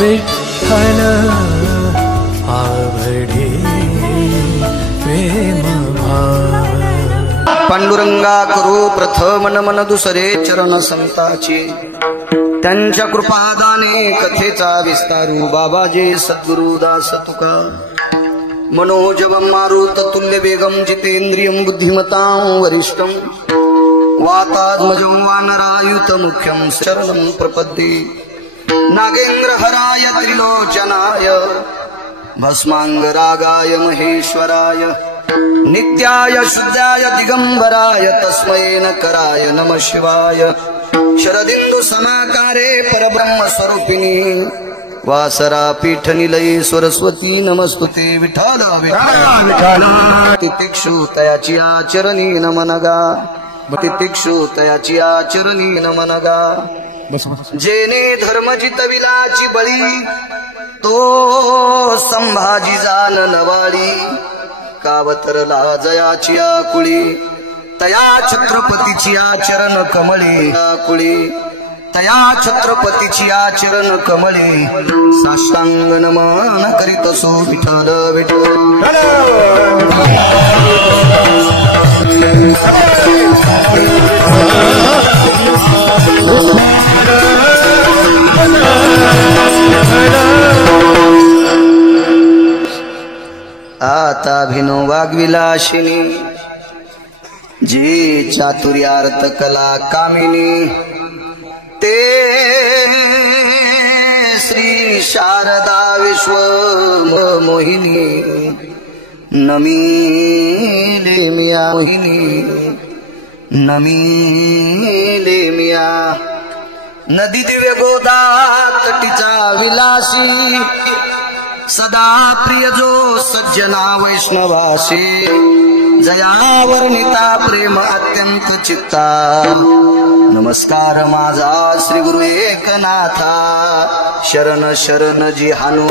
विठ्ठल आवडे प्रेम भाव। पांडुरंगा करू प्रथम नमन दुसरे चरण संताची, त्यांच्या कृपादाने कथेचा विस्तारू बाबाजी सद्गुरु दास तुका। मनोजवं मारुत तुल्य वेगं जितेन्द्रियं बुद्धिमतां वरिष्ठं, वातात्मजं वानरायुत मुख्यं शरणं प्रपद्ये। नागेन्द्रहराय त्रिलोचनाय भस्मांगरागाय महेश्वराय, नित्याय शुद्धाय दिगंबराय तस्मै नकराय नमः शिवाय। शरदिंदु समाकारे परब्रह्म स्वरूपिणी, वासरा पीठ निलये सरस्वती नमस्तुते। विठ्ठल विठ्ठल तितिक्षु तयाची आचरणी नमनगा, तितिक्षु तयाची आचरणी नमनगा। जेने धर्म जितविलाची बळी, तो संभाजी जान नवाळी। कावतरला जयाची आकुळी, तया छत्रपतीची आचरण कमळे आकुळी। तया छत्रपतीची आचरण कमळे, साष्टांग नमन करीत सो विठ्ठल विठ्ठल। आता भिनो वाग्विलाशिनी, जी चातुर्यार्थ कला कामिनी। ते श्री शारदा विश्व मोहिनी, नमीले मिया मोहिनी नमीले मिया। नदी दिव्य गोदा तटीचा विलासी, सदा प्रिय जो सज्जना वैष्णवासी। जयावर्णिता प्रेम अत्यंत चित्ता, नमस्कार माझा श्री गुरु एकनाथा। शरण शरण जी हानो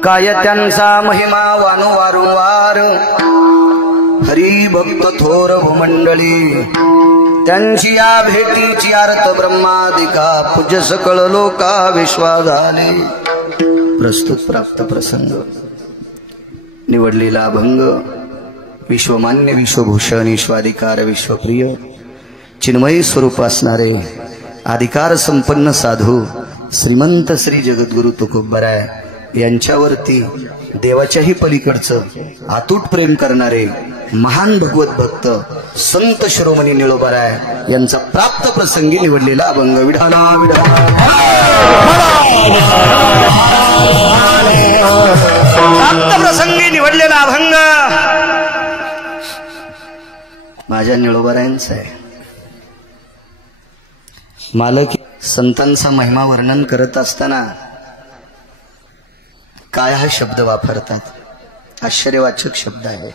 काय त्यांचा महिमा वानु वारंवार। हरी भक्त थोर भूमंडळी, त्यांची या भेटीची अर्थ ब्रह्मादिका। पूज्य सकळ लोका विश्वा झाले। प्रस्तुत प्राप्त प्रसंग, निवडलेला अभंग विश्वमान्य विश्वभूषण विश्वाधिकार विश्वप्रिय चिन्मयी स्वरूप असणारे अधिकार संपन्न साधू श्रीमंत श्री जगद्गुरु तुकोबराय यांच्यावरती देवाच्याही पलीकडचं अतूट प्रेम करणारे महान भगवत भक्त संत शिरोमणी निळोबाराय यांचा प्राप्त प्रसंगी निवडलेला अभंग। विठाला प्राप्त प्रसंगी निवडलेला अभंग माझ्या निळोबारायांचा आहे। मालक संतांचा महिमा वर्णन करत असताना काय हा शब्द वापरतात, आश्चर्यवाचक शब्द आहे।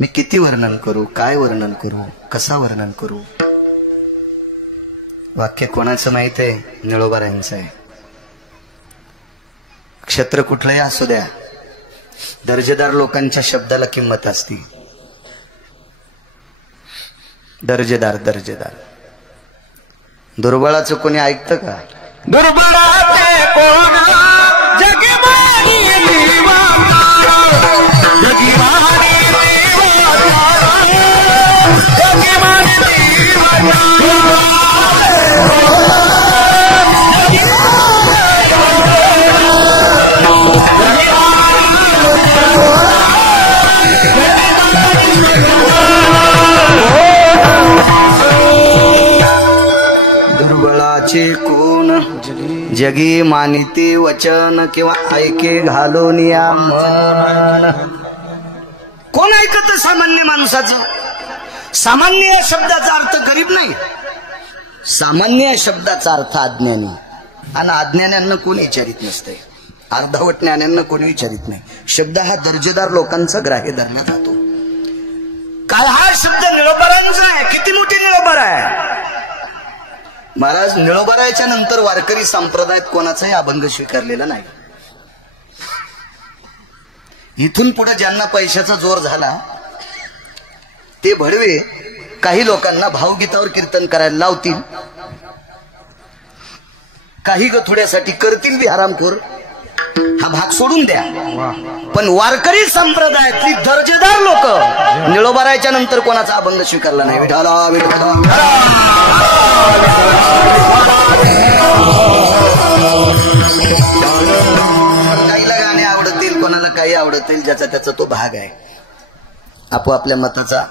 मी किती वर्णन करू, काय वर्णन करू, कसा वर्णन करू। वाक्य कोणाचं माहित आहे? निळोबारायांचं आहे। क्षेत्र कुठलंही असू द्या, दर्जेदार लोकांच्या शब्दाला किंमत असती। दर्जेदार दर्जेदार दुर्बळाचं कोणी ऐकतं का? दुर्बळाचे कोण बळाचे कोण जगी मानिते वचन किंवा ऐके घालून या मन. कोण ऐकत सामान्य माणसाचं? सामान्य या शब्दाचा अर्थ गरीब नाही, सामान्य या शब्दाचा अर्थ अज्ञानी. आणि अज्ञान्यांना कोणी विचारित नसते, अर्धवट ज्ञान्यांना कोणी विचारित नाही. शब्द हा दर्जेदार लोकांचा ग्राह्य धरला जातो. काय हा शब्द निळोबारांचा आहे? किती मोठी निळोबार आहे महाराज. निळोबाराच्या नंतर वारकरी संप्रदायात कोणाचाही अभंग स्वीकारलेला नाही. इथून पुढे ज्यांना पैशाचा जोर झाला ते भडवे काही लोकांना भावगीतावर कीर्तन करायला लावतील, काही गथुड्यासाठी करतील बी हरामखोर. हा भाग सोडून द्या. पण वारकरी संप्रदायातली दर्जेदार लोक निळोबारायच्या नंतर कोणाचा अभंग स्वीकारला नाही. विठाला विठाला काहीला गाणे आवडतील, कोणाला काही आवडतील, ज्याचा त्याचा तो भाग आहे आपोआपल्या मताचा,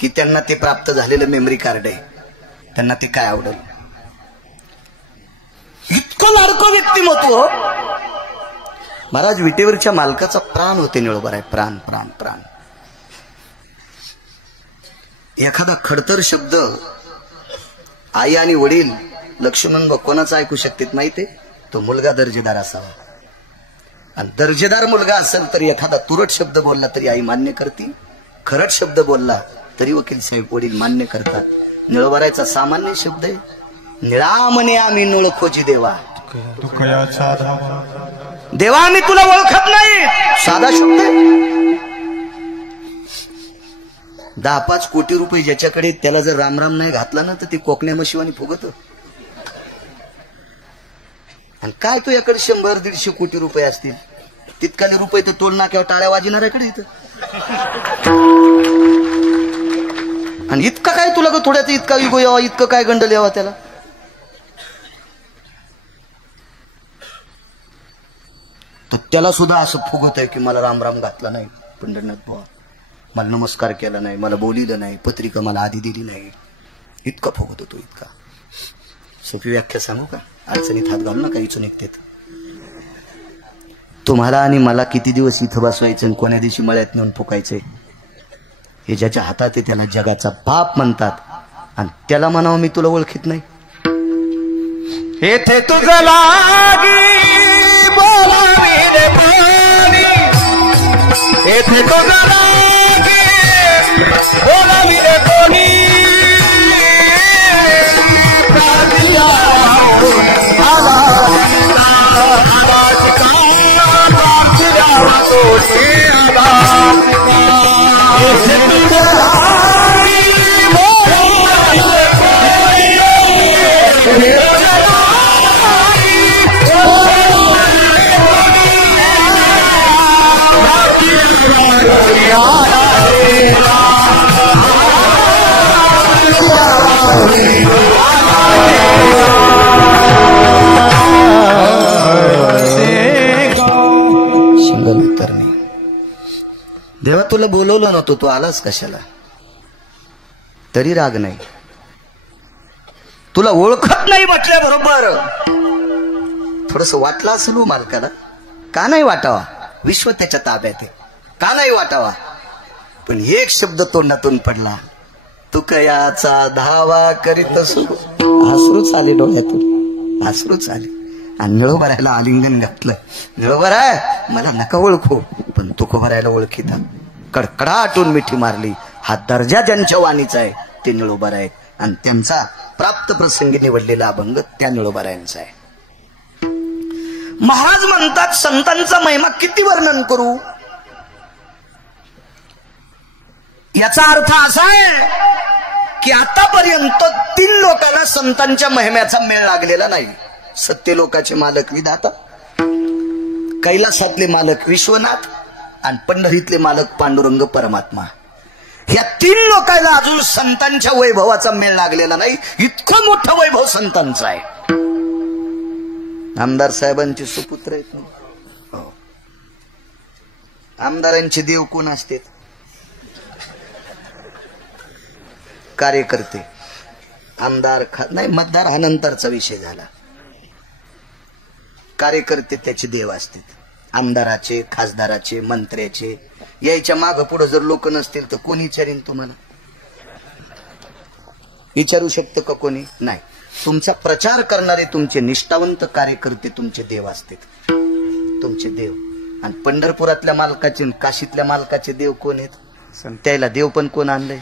की त्यांना ते प्राप्त झालेलं मेमरी कार्ड आहे, त्यांना ते काय आवडेल. इतकं लाडकं व्यक्तिमत्व महाराज. विटेवरच्या मालकाचा प्राण होते निळोबाराय. प्राण प्राण प्राण. एखादा खडतर शब्द आई आणि वडील लक्ष्मण कोणाचा ऐकू शकतात माहितीये? तो मुलगा दर्जेदार असावा. आणि दर्जेदार मुलगा असेल तर एखादा तुरट शब्द बोलला तरी आई मान्य करते, खरट शब्द बोलला तरी वकील साहेब वडील मान्य करतात. निळोबारायचा सामान्य शब्द आहे. निळा म्हणे आम्ही नोळ खोजी देवा, देवा आम्ही तुला ओळखत नाही. साधा शब्द. 10-5 कोटी रुपये ज्याच्याकडे, त्याला जर रामराम नाही घातला ना तर ती कोकण्या मशिवानी फुगत. आणि काय तो याकडे 100-150 कोटी रुपये असतील, तितकाले रुपये तर टोल नाक्यावर टाळ्या वाजणाऱ्याकडे इथं. आणि इतका काय तुला ग थोड्यात इतका इगो यावा, इतकं काय गंडल यावा त्याला. तर त्याला सुद्धा असं फुगत आहे की मला रामराम घातला नाही, पंढरनाथ बुवा मला नमस्कार केला नाही, मला बोलिलं नाही, पत्रिका मला आधी दिली नाही. इतका फुगत होतो, इतका. सोपी व्याख्या सांगू का? अडचणीत हात घालू नका, इथून निघते. तुम्हाला आणि मला किती दिवस इथं बसवायचं आणि कोण्या दिवशी मळ्यात नेऊन फुकायचंय हे ज्याच्या हातात आहे त्याला जगाचा बाप म्हणतात. आणि त्याला म्हणावं मी तुला ओळखीत नाही. येथे तुझं लागी बोलावी रे पाणी, येथे तुझं लागी बोलावी रे कोणी. देवा तुला बोलवलं नव्हतं, तू आलास कशाला? तरी राग नाही. तुला ओळखत नाही म्हटल्याबरोबर थोडस वाटलं असेल मालकाला. का नाही वाटावा? विश्व त्याच्या ताब्यात आहे, का नाही वाटावा? पण एक शब्द तोंडातून पडला, तू कयाचा धावा करीत असू. अश्रूच आले डोळ्यातून, अश्रूच आले. आणि निळोबारायला आलिंगन घातलं. निळोबाराय मला नका ओळखू, पण तुकोबारायला ओळखीत. कडकडाटून मिठी मारली. हा दर्जा ज्यांच्या वाणीचा आहे ते निळोबाराय. आणि त्यांचा प्राप्त प्रसंगी निवडलेला अभंग त्या निळोबारायांचा आहे. महाराज म्हणतात संतांचा महिमा किती वर्णन करू. याचा अर्थ असा आहे की आतापर्यंत 3 लोकांना संतांच्या महिम्याचा मेळ लागलेला नाही. सत्य लोकाचे मालक विधाता, कैलासातले मालक विश्वनाथ आणि पंढरीतले मालक पांडुरंग परमात्मा. ह्या 3 लोकांना अजून संतांच्या वैभवाचा मेळ लागलेला नाही. इतकं मोठं वैभव संतांचं आहे. आमदार साहेबांचे सुपुत्र आहेत ना. आमदारांचे देव कोण असते? कार्यकर्ते. आमदार नाही, मतदार हा नंतरचा विषय झाला. कार्यकर्ते त्याचे देव असतात. आमदाराचे, खासदाराचे, मंत्र्याचे. यायच्या माग पुढे जर लोक नसतील तर कोणी विचारेन तुम्हाला? विचारू शकतं का कोणी? नाही. तुमचा प्रचार करणारे तुमचे निष्ठावंत कार्यकर्ते तुमचे देव असतात, तुमचे देव. आणि पंढरपुरातल्या मालकाचे, काशीतल्या मालकाचे देव कोण आहेत? त्याला देव पण कोण आणलंय?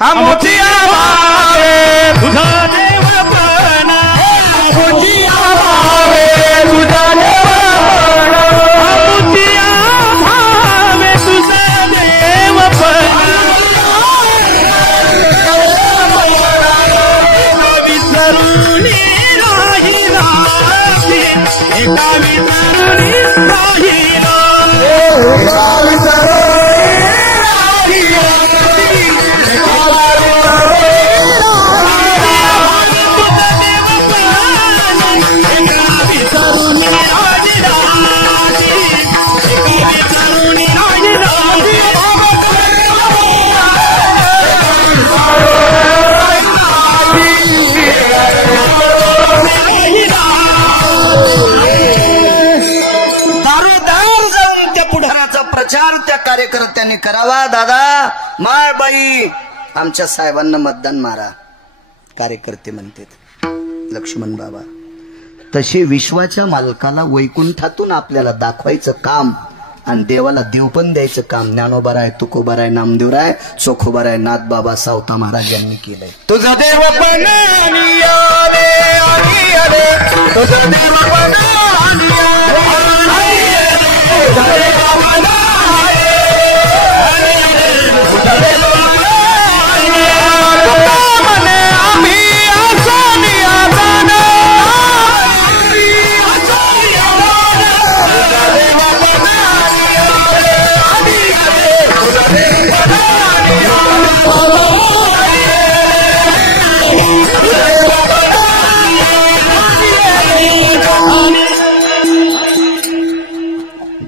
कार्यकर्त्यांनी करावा. दादा माय बाई आमच्या साहेबांना मतदान मारा. कार्यकर्ते म्हणतात लक्ष्मण बाबा. तसे विश्वाच्या मालकाला वैकुंठातून आपल्याला दाखवायचं काम आणि देवाला देव पण द्यायचं काम ज्ञानोबाराय, तुकोबाराय, नामदेवराय, चोखोबाराय, नाथबाबा, सावता महाराज यांनी केलंय. तुझा देव पण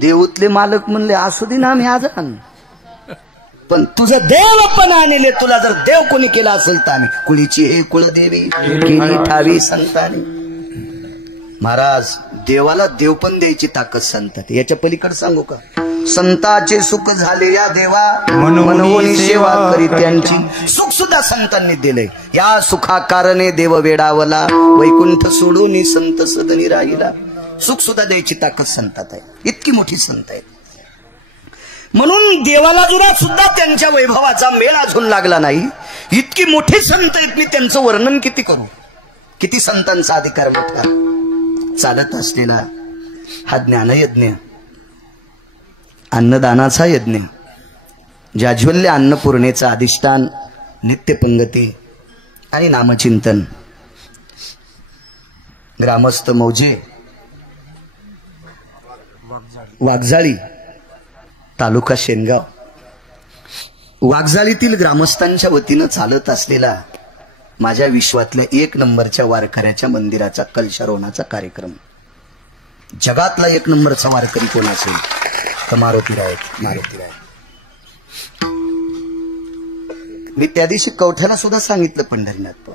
देऊतले मालक म्हणले असू दे ना आम्ही आज, पण तुझं देव पण आणले. तुला जर देव कोणी केला असेल तर आम्ही कुळीची हे कुळदेवी केली ठावी संतानी. महाराज देवाला देव पण द्यायची ताकद संतात. याच्या पलीकडे सांगू का? संताचे सुख झाले या देवा मनवून सेवा करी त्यांची. सुख सुद्धा संतांनी दिले. या सुखा कारणे देव वेडावला वैकुंठ सोडून संत सदनी राहिला. सुख सुद्धा द्यायची ताकद संतात आहे. इतकी मोठी संत आहे. म्हणून देवाला जुना सुद्धा त्यांच्या वैभवाचा मेळ अजून लागला नाही. इतकी मोठी संत आहेत. मी त्यांचं वर्णन किती करू? किती संतांचा अधिकार मोठा. चालत असलेला हा ज्ञानयज्ञ, अन्नदानाचा यज्ञ, जाज्वल्य अन्नपूर्णेचा अधिष्ठान, नित्यपंगती आणि नामचिंतन. ग्रामस्थ मौजे वाघजाळी तालुका शेनगाव, वाघजाळीतील ग्रामस्थांच्या वतीनं चालत असलेला माझ्या विश्वातल्या 1 नंबरच्या वारकऱ्याच्या मंदिराचा कलशारोहणाचा कार्यक्रम. जगातला 1 नंबरचा वारकरी कोण असेल तर मारुतीराय. मारुतीराय. मी त्या दिवशी कवठ्याला सुद्धा सांगितलं पंढरीनाथ,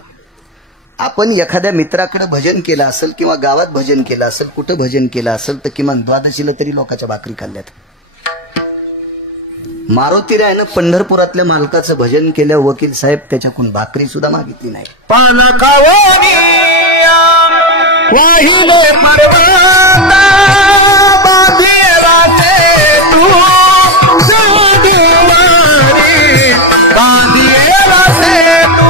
आपण एखाद्या मित्राकडे भजन केलं असेल किंवा गावात भजन केलं असेल, कुठं भजन केलं असेल तर किमान द्वादशीला तरी लोकांच्या भाकरी खाल्ल्यात. मारुतीरायनं पंढरपुरातल्या मालकाचं भजन केल्या वकील साहेब त्याच्याकडून भाकरी सुद्धा मागितली नाही. पाना खावणी वाहिले पर्वत बांधिला ते तू सदिवारी बांधिला ते तू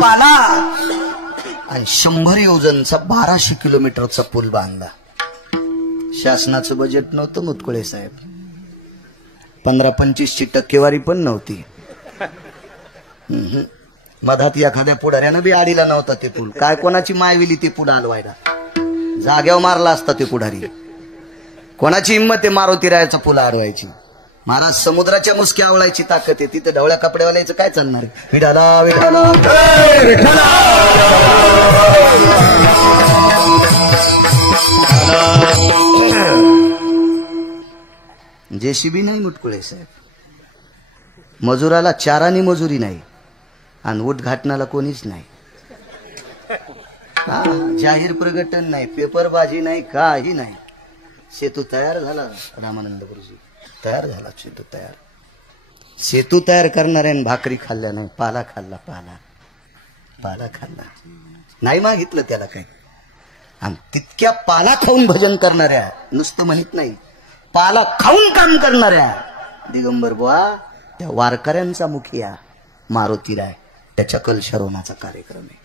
पाला आणि 100 योजनचा 1200 किलोमीटरचा पूल बांधला. शासनाचं बजेट नव्हतं मुतकुळे साहेब. 15-25ची टक्केवारी पण नव्हती. मधात एखाद्या पुढाऱ्यानं बी आडीला नव्हता ते पूल. काय कोणाची मायविली ते पुढे हलवायला? जाग्यावर मारला असता ते पुढारी. कोणाची हिंमत आहे मारुतीरायाचा पूल अडवायची? महाराज समुद्राच्या मुसक्या आवळायची ताकद आहे. तिथे ढवळ्या कपड्यावाल्याचं काय चालणार? विडाला विडाला जेसीबी नाही मुटकुळे साहेब, मजुराला चारानी मजुरी नाही आणि उद्घाटनाला कोणीच नाही. जाहीर प्रकटन नाही, पेपरबाजी नाही, काही नाही. सेतू तयार झाला. रामानंद गुरुजी तयार झाला. सेतू तयार. सेतू तयार करणाऱ्याने भाकरी खाल्ल्या नाही, पाला खाल्ला. पाला खाल्ला नाही, मागितलं त्याला काही. आणि तितक्या पाला खाऊन भजन करणाऱ्या, नुसतं म्हणत नाही, पाला खाऊन काम करणाऱ्या दिगंबर बुवा, त्या वारकऱ्यांचा मुखिया मारुतीराय, त्याच्या कलशारोहणाचा कार्यक्रम आहे.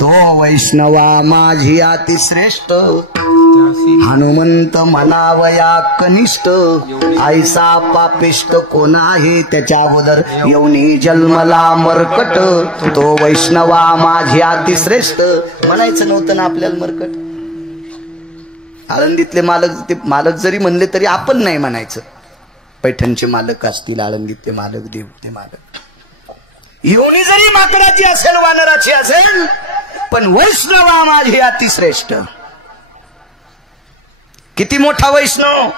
तो वैष्णवा माझी अतिश्रेष्ठ, हनुमंत म्हणावया कनिष्ठ, ऐसा पापिष्ट कोण आहे त्याच्या अगोदर येऊनी जन्मला मरकट. तो वैष्णवा माझी अतिश्रेष्ठ म्हणायचं नव्हतं ना आपल्याला मरकट. आळंदीतले मालक, ते मालक जरी म्हणले तरी आपण नाही म्हणायचं. पैठणचे मालक असतील, आळंदीतले मालक, देव ते मालक, योनी जरी माकडाची असेल, वानराची असेल, पण वैष्णवा माझी अतिश्रेष्ठ. किती मोठा वैष्णव.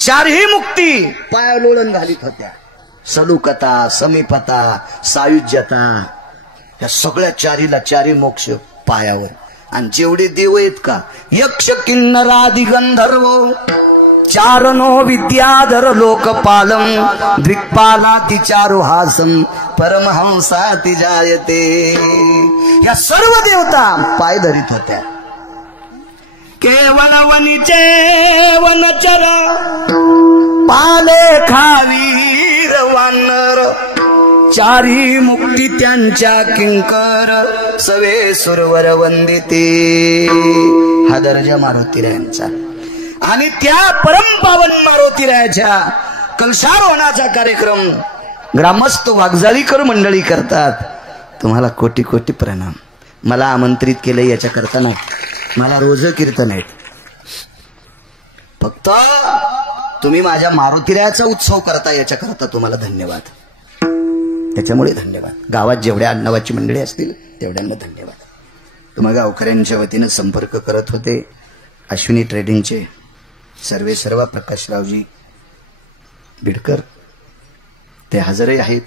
चारही मुक्ती पाया लोळण घालीत होत्या. सलुकता, समीपता, सायुज्यता, या सगळ्या चारीला चारी मोक्ष पायावर. आणि जेवढे देव आहेत का, यक्ष किन्नरादि गंधर्व, चारणो विद्याधर लोकपालम, द्विक्पालाति चारुहासम, परमहंसाति जायते. या सर्व देवता पाय धरीत होत्या. केवळ वनीचे वनचर, पाले खावीर वानर, चारी मुक्ती त्यांच्या किंकर, सवे सुरवर वंदिते. हा दर्जा मारुतीरायांचा. आणि त्या परमपावन मारुतीरायाच्या कलशारोहणाचा कार्यक्रम ग्रामस्थ वागजाळीकर मंडळी करतात. तुम्हाला कोटी कोटी प्रणाम. मला आमंत्रित केलं याच्याकरता नाही, मला रोज कीर्तन आहेत. फक्त तुम्ही माझ्या मारुतीरायाचा उत्सव करता याच्याकरता तुम्हाला धन्यवाद. त्याच्यामुळे धन्यवाद. गावात जेवढ्या अण्णावाची मंडळी असतील तेवढ्यांना धन्यवाद. तुम्हाला गावकऱ्यांच्या वतीनं संपर्क करत होते अश्विनी ट्रेडिंगचे सर्व प्रकाशरावजी बिडकर, ते हजरही आहेत.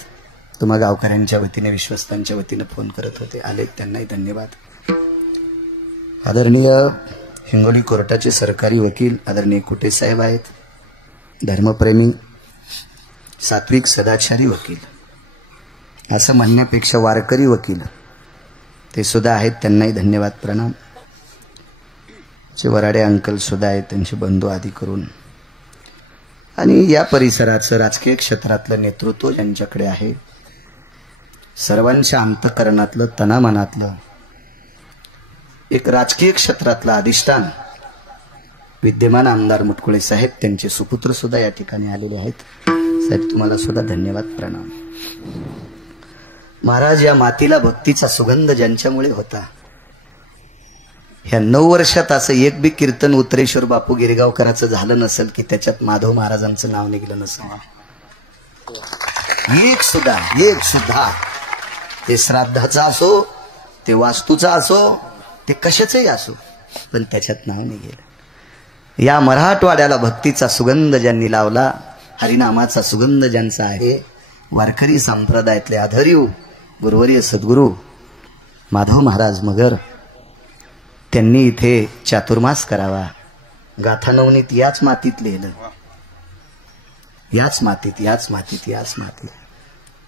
तुम्हा गावकऱ्यांच्या वतीने, विश्वस्तांच्या वतीने फोन करत होते, आले, त्यांनाही धन्यवाद. आदरणीय हिंगोली कोर्टाचे सरकारी वकील आदरणीय कुटे साहेब आहेत. धर्मप्रेमी, सात्विक, सदाचारी वकील, असं म्हणण्यापेक्षा वारकरी वकील ते सुद्धा आहेत. त्यांनाही धन्यवाद, प्रणाम. चे वराडे अंकल सुद्धा आहेत, त्यांचे बंधू आदी करून. आणि या परिसराचं राजकीय क्षेत्रातलं नेतृत्व ज्यांच्याकडे आहे, सर्वांच्या अंतःकरणातलं, तनामनातलं एक राजकीय क्षेत्रातलं अधिष्ठान विद्यमान आमदार मुटकुळे साहेब, त्यांचे सुपुत्र सुद्धा या ठिकाणी आलेले आहेत. साहेब तुम्हाला सुद्धा धन्यवाद, प्रणाम. महाराज, या मातीला भक्तीचा सुगंध ज्यांच्यामुळे होता, ह्या 9 वर्षात असं एक बी कीर्तन उत्तरेश्वर बापू गिरगावकरांचं झालं नसेल की त्याच्यात माधव महाराजांचं नाव निघलं नसेल. एक सुद्धा ते श्राद्धाचा असो, ते वास्तूचा असो, ते कशाचंही असो, पण त्याच्यात नाव निघेल. या मराठवाड्याला भक्तीचा सुगंध ज्यांनी लावला, हरिनामाचा सुगंध ज्यांचा आहे, वारकरी संप्रदायातले आधारीव गुरुवर्य सद्गुरू माधव महाराज मगर, त्यांनी इथे चातुर्मास करावा. गाथा नवनीत याच मातीत लिहिलं, याच मातीत.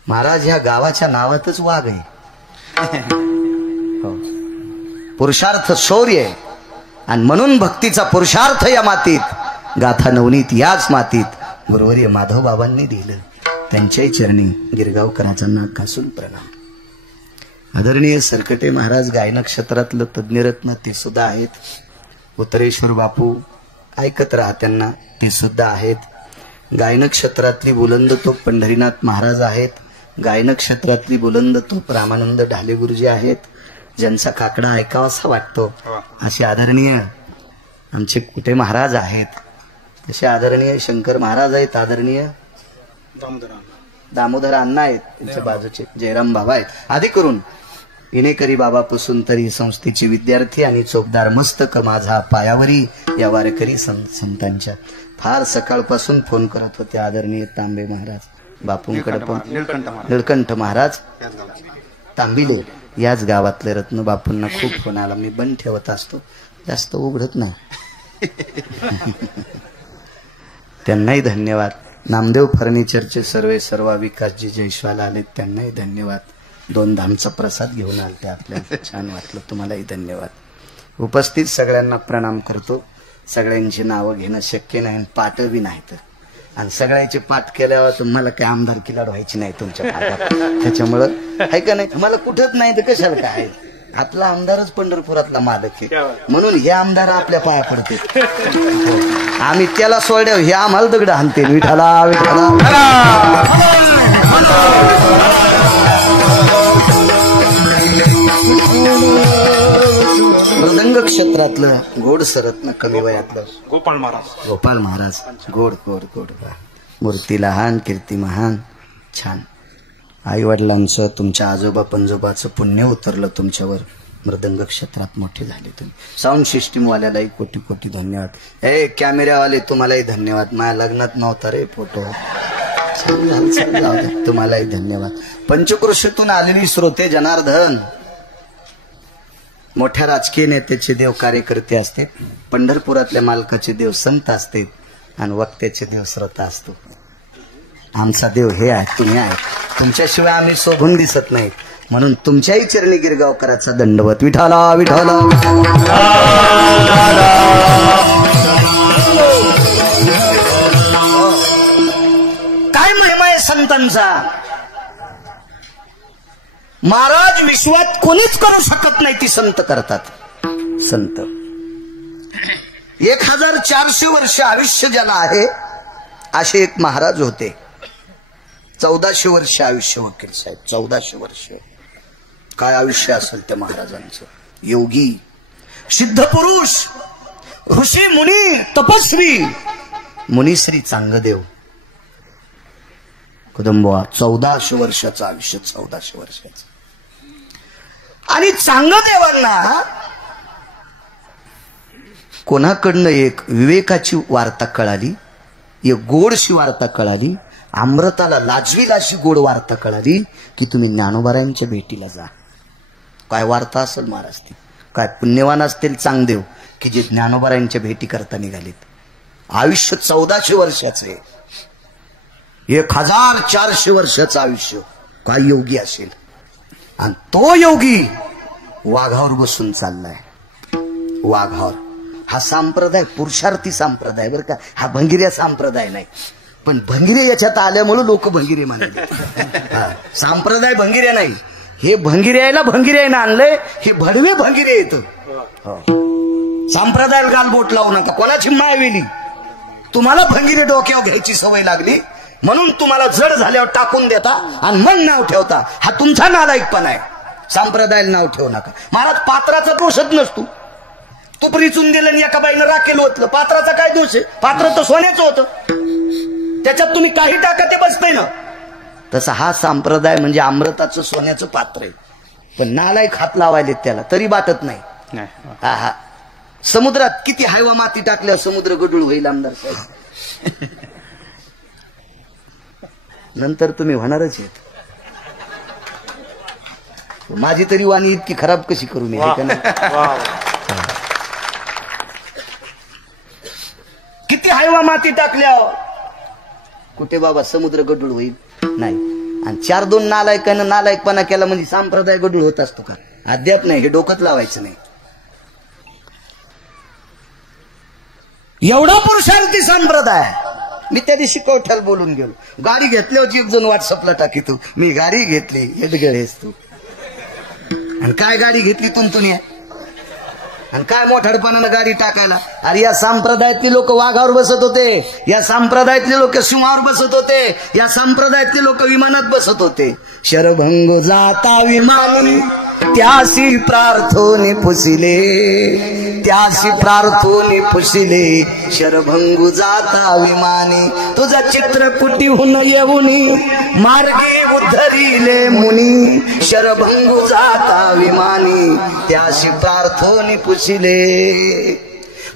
महाराज ह्या गावाच्या नावातच वाघ आहे. पुरुषार्थ शौर्य आहे, आणि म्हणून भक्तीचा पुरुषार्थ या मातीत, गाथा नवनीत याच मातीत गुरुवर्य माधव बाबांनी दिलं. त्यांच्याही चरणी गिरगावकरांचा नाक घासून प्रणाम. आदरणीय सरकटे महाराज, गायन क्षेत्रातलं तज्ञरत्न ते सुद्धा आहेत. उत्तरेश्वर बापू ऐकत राहा त्यांना, ते सुद्धा आहेत. गायन क्षेत्रातली बुलंद तोप पंढरीनाथ महाराज आहेत. गायन क्षेत्रातली बुलंद तोप रामानंद ढाले गुरुजी आहेत, ज्यांचा काकडा ऐकावासा वाटतो. असे आदरणीय आमचे कुटे महाराज आहेत. तसे आदरणीय शंकर महाराज आहेत. आदरणीय दामोदर अण्णा आहेत, त्यांच्या बाजूचे जयराम बाबा आहेत. आधी करून विनेकरी बाबापासून तरी संस्थेचे विद्यार्थी आणि चोपदार मस्तक माझा पायावरी या वारकरी संतांच्या फार सकाळपासून फोन करत होते. आदरणीय तांबे महाराज बापूंकडे पण निळकंठ महाराज तांबिले याच गावातले रत्न बापूंना खूप फोन आला. मी बंद ठेवत असतो, जास्त उघडत नाही. त्यांनाही धन्यवाद. नामदेव फर्निचरचे सर्व विकासजी जयस्वाल आले, त्यांनाही धन्यवाद. 2 धामचा प्रसाद घेऊन आले ते आपल्याला छान वाटलं. तुम्हालाही धन्यवाद. उपस्थित सगळ्यांना प्रणाम करतो. सगळ्यांची नावं घेणं शक्य नाही, पाठ बी नाही तर, आणि सगळ्याचे पाठ केल्यावर तुम्हाला काही आमदारकीला व्हायची नाही तुमच्या पाठात. त्याच्यामुळं आहे का नाही, मला कुठंच नाही तर कशाला काय. आपला आमदारच पंढरपुरातला मालक आहे, म्हणून हे आमदार आपल्या पाया पडते. आम्ही त्याला सोडल्या, हे आम्हाला दगड हाणते. विठाला विठाला. मृदंग क्षेत्रातलं गोड सरत्न कमी वयातलं गोपाळ महाराज. गोड गोड गोड. मूर्ती लहान कीर्ती महान. छान. आई वडिलांचं तुमच्या आजोबा पंजोबाचं पुण्य उतरलं तुमच्यावर. मृदंग क्षेत्रात मोठे झाले तुम्ही. साऊंड सिस्टीम वाल्यालाही कोटी कोटी धन्यवाद. कॅमेरावाले तुम्हालाही धन्यवाद. माझ्या लग्नात नव्हता रे फोटो, तुम्हालाही धन्यवाद. पंचक्रोशीतून आलेली श्रोते जनार्दन, मोठ्या राजकीय नेत्याचे देव कार्यकर्ते असते, पंढरपुरातल्या मालकाचे देव संत असते, आणि वक्त्याचे देव श्रोता असतो. आमचा देव हे आहे, तुम्ही आहे. तुमच्याशिवाय आम्ही शोभून दिसत नाहीत, म्हणून तुमच्याही चरणी गिरगावकराचा दंडवत. विठाला विठाला. काय महिमा आहे संतांचा. महाराज विश्वात कोणीच करू शकत नाही, ती संत करतात. संत 1400 वर्ष आयुष्य ज्याला आहे असे एक महाराज होते. 1400 वर्ष आयुष्य. वकील साहेब 1400 वर्ष काय आयुष्य असेल त्या महाराजांचं. योगी, सिद्ध पुरुष, ऋषी मुनी, तपस्वी, मुनीश्री चांगदेव कदंबा. 1400 वर्षाचं आयुष्य. 1400 वर्षाचं. आणि चांगदेवांना कोणाकडनं एक विवेकाची वार्ता कळाली, एक गोडशी वार्ता कळाली. अमृताला लाजवील अशी गोड वार्ता कळाली की तुम्ही ज्ञानोबारायांच्या भेटीला जा. काय वार्ता असेल महाराज ती. काय पुण्यवान असतील चांगदेव की जे ज्ञानोबारायांच्या भेटी करता निघालेत. आयुष्य 1400 वर्षाचे. 1400 वर्षाचं आयुष्य. काय योगी असेल. आणि तो योगी वाघावर बसून चाललाय. वाघावर. हा संप्रदाय पुरुषार्थी संप्रदाय बरं का, हा भंगिऱ्या संप्रदाय नाही. पण भंगिरे याच्यात आल्यामुळे लोक भंगिरे मानले. संप्रदाय भंगिऱ्या नाही. हे भंगिऱ्याला भंगिऱ्यानं आणलंय. हे भडवे भंगिरे येत. संप्रदायाला गाल बोट लावू नका. कोणाची मायवेली. तुम्हाला भंगिरे डोक्यावर घ्यायची सवय लागली, म्हणून तुम्हाला जड झाल्यावर टाकून देता आणि मन नाव ठेवता. हा तुमचा नालायकपणा आहे. संप्रदायाला नाव ठेवू नका. महाराज पात्राचा दोषच नसतो. तूप रिचून दिलं आणि एका बाईनं राखेल होतलं. पात्राचा काय दोष आहे. पात्र तर सोन्याचं होतं, त्याच्यात तुम्ही काही टाका ते बसतंय ना. तसा हा संप्रदाय म्हणजे अमृताचं सोन्याचं पात्र आहे. पण नालायक हात लावायले त्याला तरी बाटत नाही. हा हा. समुद्रात किती हायवा माती टाकल्यावर समुद्र गडूळ होईल आमदार साहेब. नंतर तुम्ही होणारच आहेत. माझी तरी वाणी इतकी खराब कशी करून किती हायवा माती टाकल्यावर कुठे बाबा समुद्र गडूळ होईल नाही. आणि 4-2 नालायकानं नालायकपणा केला म्हणजे संप्रदाय गडूळ होत असतो का. अद्याप नाही. हे डोकत लावायचं नाही. एवढा पुरुषार्थी संप्रदाय. मी त्या दिवशी कवठ्याला बोलून गेलो. गाडी घेतल्यावर एक जण व्हॉट्सअपला टाकीतो, मी गाडी घेतली. हेच तू. आणि काय गाडी घेतली तुमतुनी. आणि काय मोठडपणानं गाडी टाकायला. अरे या संप्रदायातले लोक वाघावर बसत होते. या संप्रदायातले लोक सिंहावर बसत होते. या संप्रदायातले लोक विमानात बसत होते. शरभंग जाता विमान त्यासी प्रार्थोनी पुसिले, त्यासी प्रार्थोनी पुसिले, शरभंगू जाता विमानी, तुझा चित्रकुटीहून येऊनी मार्गे उद्धरिले मुनी, शरभंगू जाता विमानी, त्यासी प्रार्थोनी पुसिले.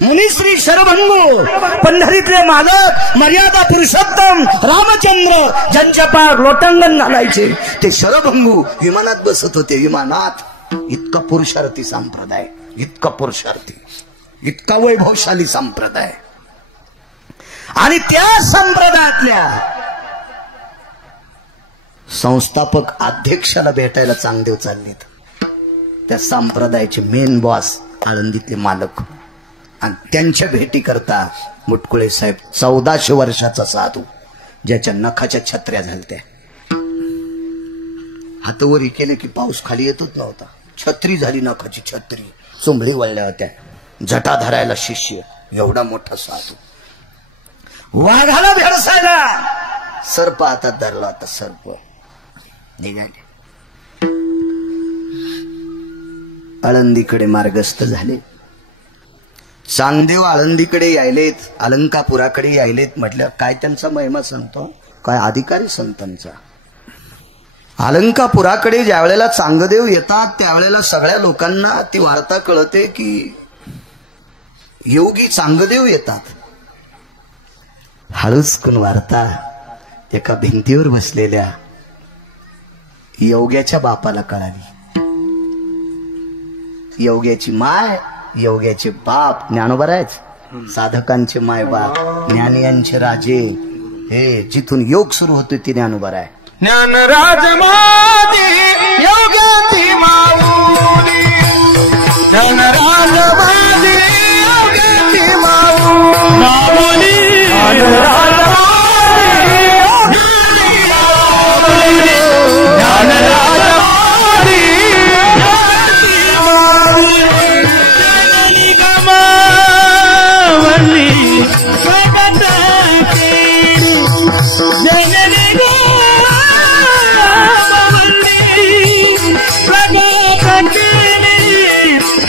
मुनिश्री शरभंगू पंढरीतले मालक मर्यादा पुरुषोत्तम रामचंद्र ज्यांच्या पार लोटांगण घालायचे ते शरभंगू विमानात बसत होते. विमानात. इतका पुरुषार्थी संप्रदाय, इतका पुरुषार्थी, इतका वैभवशाली संप्रदाय. आणि त्या संप्रदायातल्या संस्थापक अध्यक्षाला भेटायला चांगदेव चाललेत. त्या संप्रदायाचे मेन बॉस आळंदीतले मालक. आणि त्यांच्या भेटी करता मुटकुळे साहेब 1400 वर्षाचा साधू ज्याच्या नखाच्या छत्र्या झालत्या. हातवरी केले की पाऊस खाली येतच नव्हता. छत्री झाली, नखाची छत्री, चुंबळी वळल्या होत्या, जटा धरायला शिष्य, एवढा मोठा साधू. वाघाला भेडसायला सर्प हातात धरला होता. सर्प निघाले. आळंदीकडे मार्गस्थ झाले. चांगदेव आळंदीकडे यायलेत, अलंकापुराकडे यायलेत म्हटलं काय त्यांचा महिमा सांगतो, काय अधिकारी संतांचा. अलंकापुराकडे ज्या वेळेला चांगदेव येतात त्यावेळेला सगळ्या लोकांना ती वार्ता कळते की योगी चांगदेव येतात. हळूच कोण वार्ता एका भिंतीवर बसलेल्या योग्याच्या बापाला कळाली. योग्याची माय, योग्याचे बाप ज्ञानोबा आहेत, साधकांचे माय बाप, ज्ञानियांचे राजे, हे जिथून योग सुरू होतो ती ज्ञानोबा आहे. ज्ञानराज मादी योग्याची माऊली, ज्ञानराज मादी योग्याची माऊली, ज्ञानराज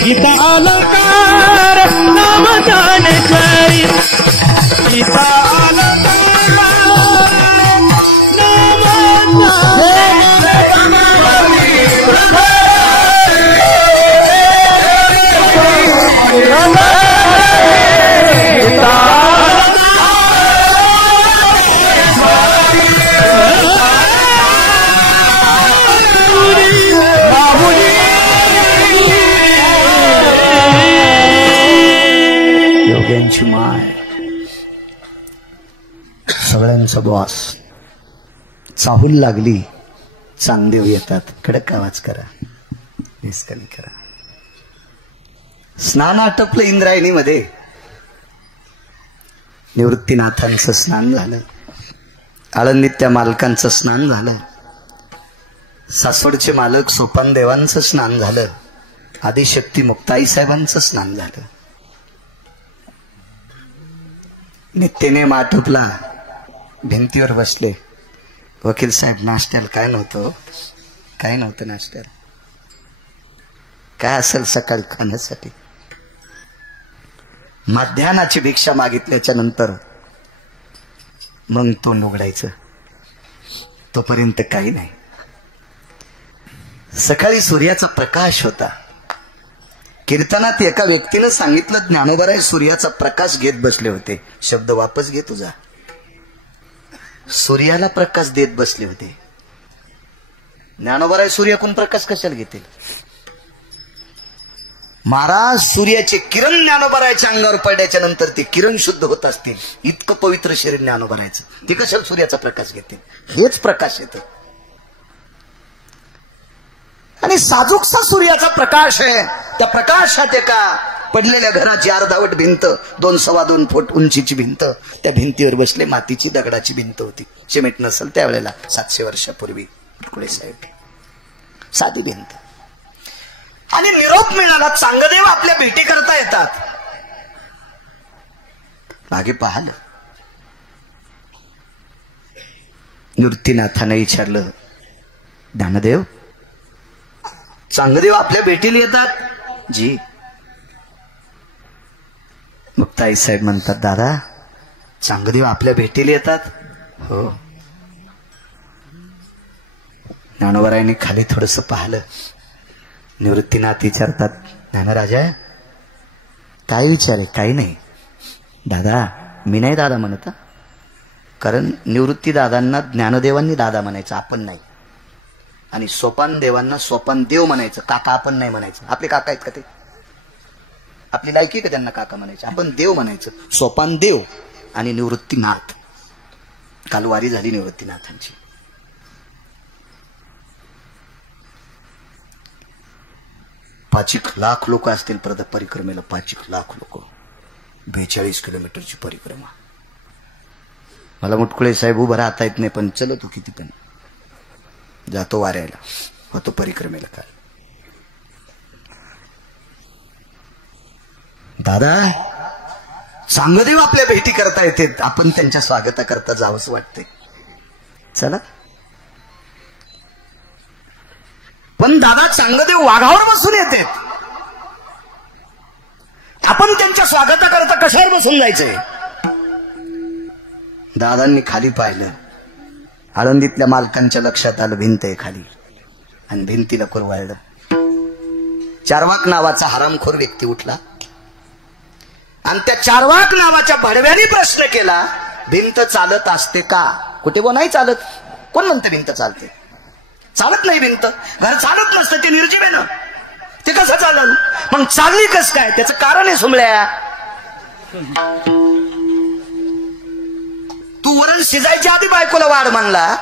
गीता अलंकार नाम जानेश्वरी, गीता अलंकार नाम योग्यांची माय, सगळ्यांचा बॉस. चाहूल लागली, चांगदेव येतात. कडक आवाज करा, निस्कली करा. स्नान आटपलं इंद्रायणीमध्ये. निवृत्तीनाथांचं स्नान झालं, आळंदीत त्या मालकांचं स्नान झालं, सासवडचे मालक सोपान देवांचं स्नान झालं, आदिशक्ती मुक्ताई साहेबांचं स्नान झालं. नित्यनेम आटोपला, भिंतीवर बसले. वकील साहेब नाश्त्याला काय नव्हतं, काय नव्हतं नाश्त्याला, काय असेल सकाळी खाण्यासाठी. मध्यानाची भिक्षा मागितल्याच्या नंतर मग तोंड उघडायचं, तोपर्यंत काही नाही. सकाळी सूर्याचा प्रकाश होता. कीर्तनात एका व्यक्तीनं सांगितलं, ज्ञानोबराय सूर्याचा प्रकाश घेत बसले होते. शब्द वापस घे तुझा. सूर्याला प्रकाश देत बसले होते. ज्ञानोबराय सूर्याकडून प्रकाश कशाला घेतील? महाराज सूर्याचे किरण ज्ञानोबरायच्या अंगावर पडल्याच्या नंतर ते किरण शुद्ध होत असतील. इतकं पवित्र शरीर ज्ञानोबरायचं, ते कशाला सूर्याचा प्रकाश घेतील? हेच प्रकाश येतं. आणि साजूकसा सूर्याचा प्रकाश आहे. त्या प्रकाशात एका पडलेल्या घराची अर्धावट भिंत, 2-2.25 फूट उंचीची भिंत, त्या भिंतीवर बसले. मातीची दगडाची भिंत होती, सिमेंट नसेल त्यावेळेला, 700 वर्षापूर्वी. कुळे साहेब साधी भिंत. आणि निरोप मिळाला, चांगदेव आपल्या भेटी करता येतात. मागे पाहिलं, निवृत्तीनाथानं विचारलं, ज्ञानदेव चांगदेव आपल्या भेटीला येतात जी. मग ताईसाहेब म्हणतात, दादा चांगदेव आपल्या भेटीला येतात? हो. ज्ञानोबारायांनी खाली थोडस पाहिलं. निवृत्तीनाथ विचारतात, ज्ञानराजा काय विचारे? काही नाही दादा. मी नाही दादा म्हणत, कारण निवृत्ती दादांना ज्ञानदेवांनी दादा म्हणायचं, आपण नाही. आणि सोपान देवांना सोपान देव म्हणायचं, काका आपण नाही म्हणायचं. आपले काका आहेत का ते? आपली लायकी का त्यांना काका म्हणायचं? आपण देव म्हणायचं. सोपान देव आणि निवृत्तीनाथ. काल वारी झाली निवृत्तीनाथांची. 5 लाख लोक असतील परिक्रमेला. 5 लाख लोक. 42 किलोमीटरची परिक्रमा. मला मुटकुळे साहेब उभं राहता येत नाही, पण चलतो किती पण. जातो वाऱ्याला, होतो परिक्रमेला. काय दादा चांगदेव आपल्या भेटी करता येते, आपण त्यांच्या स्वागताकरता जावंच वाटते. चला. पण दादा चांगदेव वाघावर बसून येते, आपण त्यांच्या स्वागताकरता कशावर बसून जायचंय? दादांनी खाली पाहिलं. आळंदीतल्या मालकांच्या लक्षात आलं भिंत आहे खाली, आणि भिंतीला कुरवाळलं. चारवाक नावाचा हरामखोर व्यक्ती उठला आणि त्या चारवाक नावाच्या भडव्याने प्रश्न केला, भिंत चालत असते का? कुठे बो नाही चालत. कोण म्हणतं भिंत चालते? चालत नाही भिंत. घर चालत नसतं, ते निर्जीव आहे ना, ते कसं चालल? मग चालली कस काय? त्याचं कारण आहे सुमळ्या. तू वरण शिजायच्या आधी बायकोला वाढ म्हणला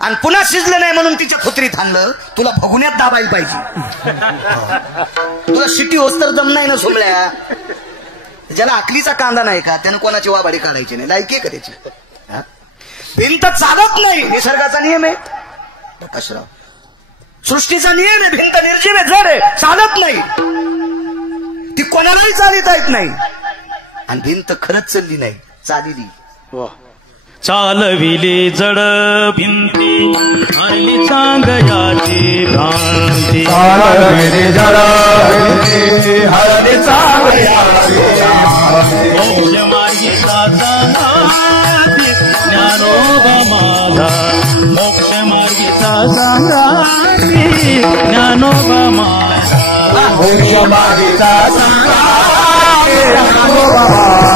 आणि पुन्हा शिजलं नाही म्हणून तिच्या खुत्रीत आणलं. तुला भगुण्यात दाबायला पाहिजे. तुला शिटी होस तर दम नाही ना सुमळ्या. ज्याला आकलीचा कांदा नाही का, त्यानं कोणाची वाबाडी काढायची नाही. लायकी का त्याची? भिंत चालत नाही, निसर्गाचा नियम आहे. प्रकाशराव, सृष्टीचा नियम आहे. भिंत निर्जीव आहे, जड आहे, चालत नाही. ती कोणालाही चालता येत नाही. आणि भिंत खरंच चालली नाही, चालली. चालविली जड भिंती हरली चांगयाची भ्रांती. चालविली जड भिंती हरली चांगयाची मोक्ष मार्गीचा सांगाती ज्ञानोबा माझा. मोक्ष मार्गीचा सांगाती ज्ञानोबा माझा. मोक्ष मार्गीचा सांगाती ज्ञानोबा माझा.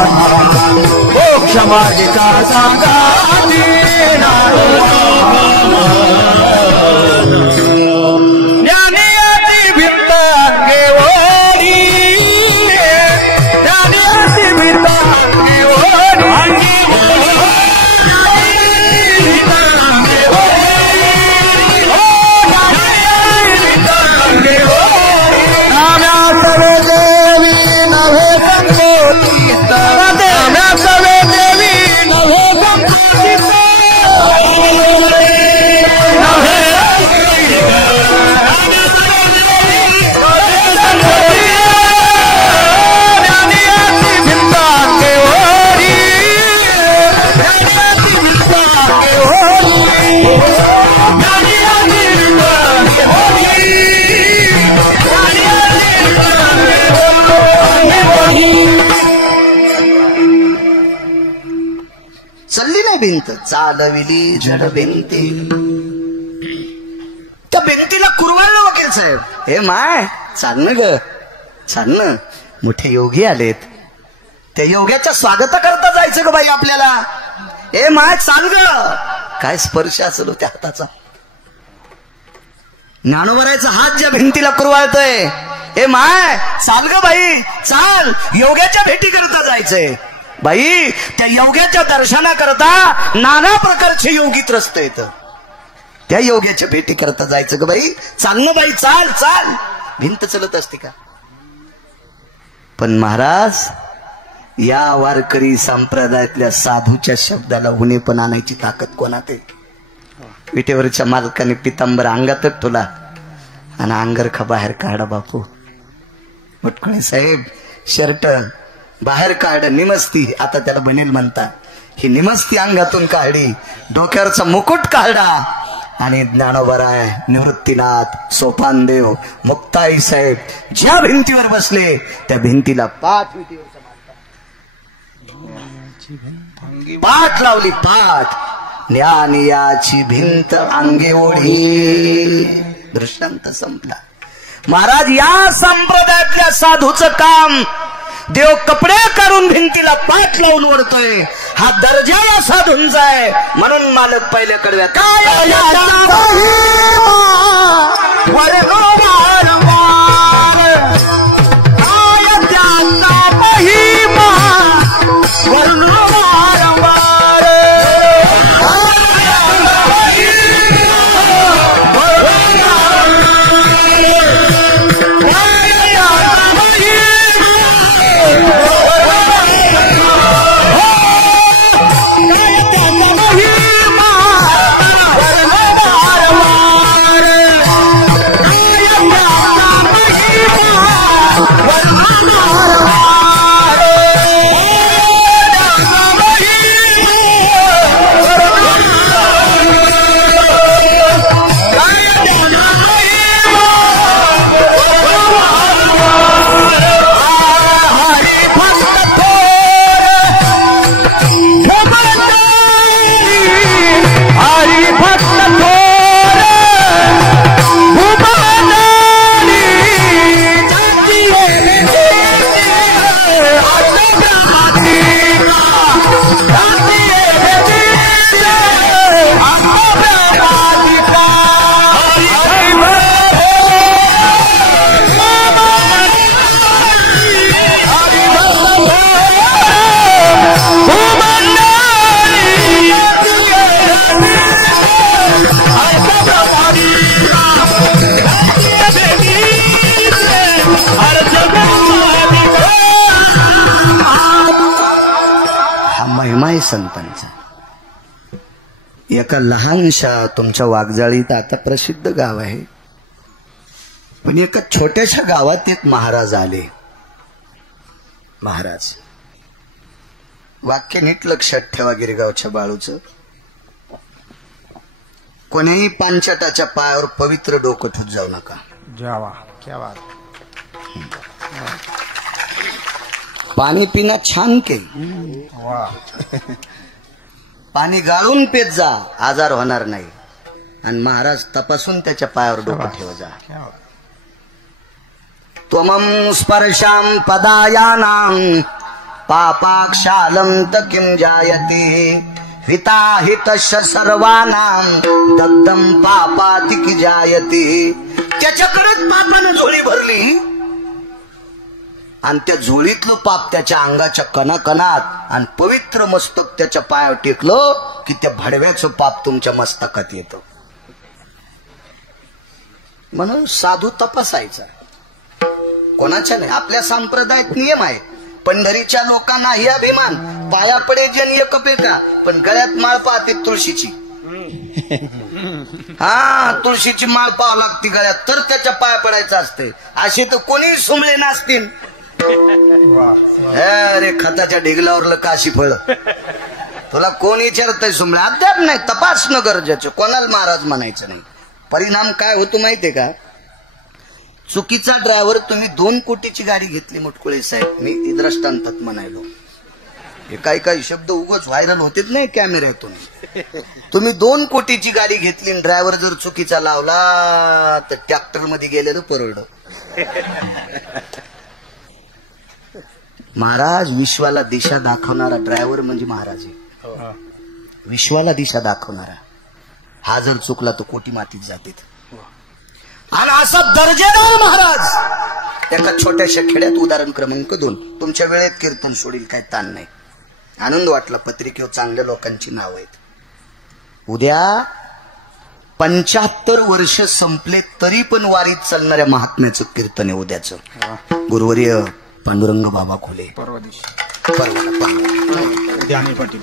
मोक्ष मार्गीचा सांगाती ज्ञानोबा माझा. ज्ञानियाची भिंत अंगेवरी. ज्ञानियाची भिंत अंगेवरी. चालली नाही भिंत. चालविली जड भिंती. त्या भिंतीला कुरवाळलं वकील साहेब. हे माय चालणं ग, चालणं. मोठे योगी आलेत, त्या योग्याच्या स्वागताकरता जायचं ग बाई आपल्याला. हे माय चाल ग. काय स्पर्श असेल त्या हाताचा. ज्ञानोबरायचा हात ज्या भिंतीला कुरवाळतोय. हे माय चाल ग बाई, चाल. योग्याच्या भेटी करता जायचंय बाई. त्या योग्याच्या दर्शनाकरता नाना प्रकारचे योगी त्रस्त येत. त्या योग्याच्या भेटी करता जायचं ग बाई. चालणं बाई, चाल चाल. भिंत चलत असते का? पण महाराज, या वारकरी संप्रदायातल्या साधूच्या शब्दाला उणे पण आणायची ताकद कोणात आहे? विटेवरच्या मालकाने पितांबर अंगातच ठेवला आणि अंगरखा बाहेर काढा. बापू मुटकुळे साहेब, शर्ट बाहेर काढ. निमस्ती, आता त्याला बनेल म्हणता. ही निमस्ती अंगातून काढली. डोक्यावरचा मुकुट काढा आणि ज्ञानोबराय, निवृत्तीनाथ, सोपानदेव, मुक्ताई साहेब ज्या भिंतीवर बसले त्या भिंतीला पाठ लावली. पाठ ज्ञानियाची भिंत अंगे ओढी. दृष्टांत संपला. महाराज या संप्रदायातल्या साधूचं काम देव कपडे काढून भिंतीला पाठ लावून ओढतोय. हा दर्जा या साधूंचा आहे. म्हणून मालक पहिल्या कडव्यात काय संतांचा. एका लहानशा तुमच्या वाघजाळीत आता प्रसिद्ध गाव आहे, पण एका छोट्याशा गावात एक महाराज आले. महाराज वाक्य नीट लक्षात ठेवा. गिरगावच्या बाळूचं कोणीही पांचटाच्या पायावर पवित्र डोकं ठेवून जाऊ नका. जावा क्या बात. पाणी पिना छान के पाणी गाळून पेत जा, आजार होणार नाही. आणि महाराज तपासून त्याच्या पायावर डोकं ठेव जा. त्वमं स्पर्शां पदायानां पापाक्षालं किं जायते हिताहितस्य सर्वानां दग्धं पापाति की जायते. त्याच्याकडेच पापानं झोळी भरली आणि त्या झोळीतलं पाप त्याच्या अंगाच्या कणाकणात आणि पवित्र मस्तक त्याच्या पायावर टेकलं की त्या भडव्याचं पाप तुमच्या मस्तकात येतं. म्हणून साधू तपासायचा. कोणाच्या नाही. आपल्या संप्रदायात नियम आहे. पंढरीच्या लोकांना ही अभिमान, पाया पडे जन एक पेका, पण गळ्यात माळ पाहते तुळशीची. हा तुळशीची माळ पाहावं लागते गळ्यात, तर त्याच्या पाया पडायचं असते. असे तर कोणी सुमळे नसतील. अरे खताच्या ढिगलावरलं काशी फळ. तुला कोण विचारतय सुमळे? अद्याप नाही. तपासणं गरजेचं. कोणाला महाराज म्हणायचं नाही. परिणाम काय होतो माहितीये का? चुकीचा ड्रायव्हर. तुम्ही 2 कोटीची गाडी घेतली मुटकुळे साहेब, मी दृष्टांतात म्हणायलो. हे काही काही शब्द उगाच व्हायरल होतेच नाही कॅमेऱ्यातून. तुम्ही 2 कोटीची गाडी घेतली आणि ड्रायव्हर जर चुकीचा लावला तर ट्रॅक्टर मध्ये गेलेलं परवडं. महाराज विश्वाला दिशा दाखवणारा ड्रायव्हर म्हणजे महाराज आहे. विश्वाला दिशा दाखवणारा. हा जर चुकला तर कोटी मातीत जाते. आणि असा दर्जेदार महाराज एका छोट्याशा खेड्यात. उदाहरण क्रमांक 2. तुमच्या वेळेत कीर्तन सोडील, काय ताण नाही. आनंद वाटला. पत्रिकेवर चांगल्या लोकांची नाव आहेत. उद्या 75 वर्ष संपले तरी पण वारीत चालणाऱ्या महात्म्याचं कीर्तन आहे उद्याचं. गुरुवर्य पांडुरंग बाबा खोले. परवा दिवशी पाटील.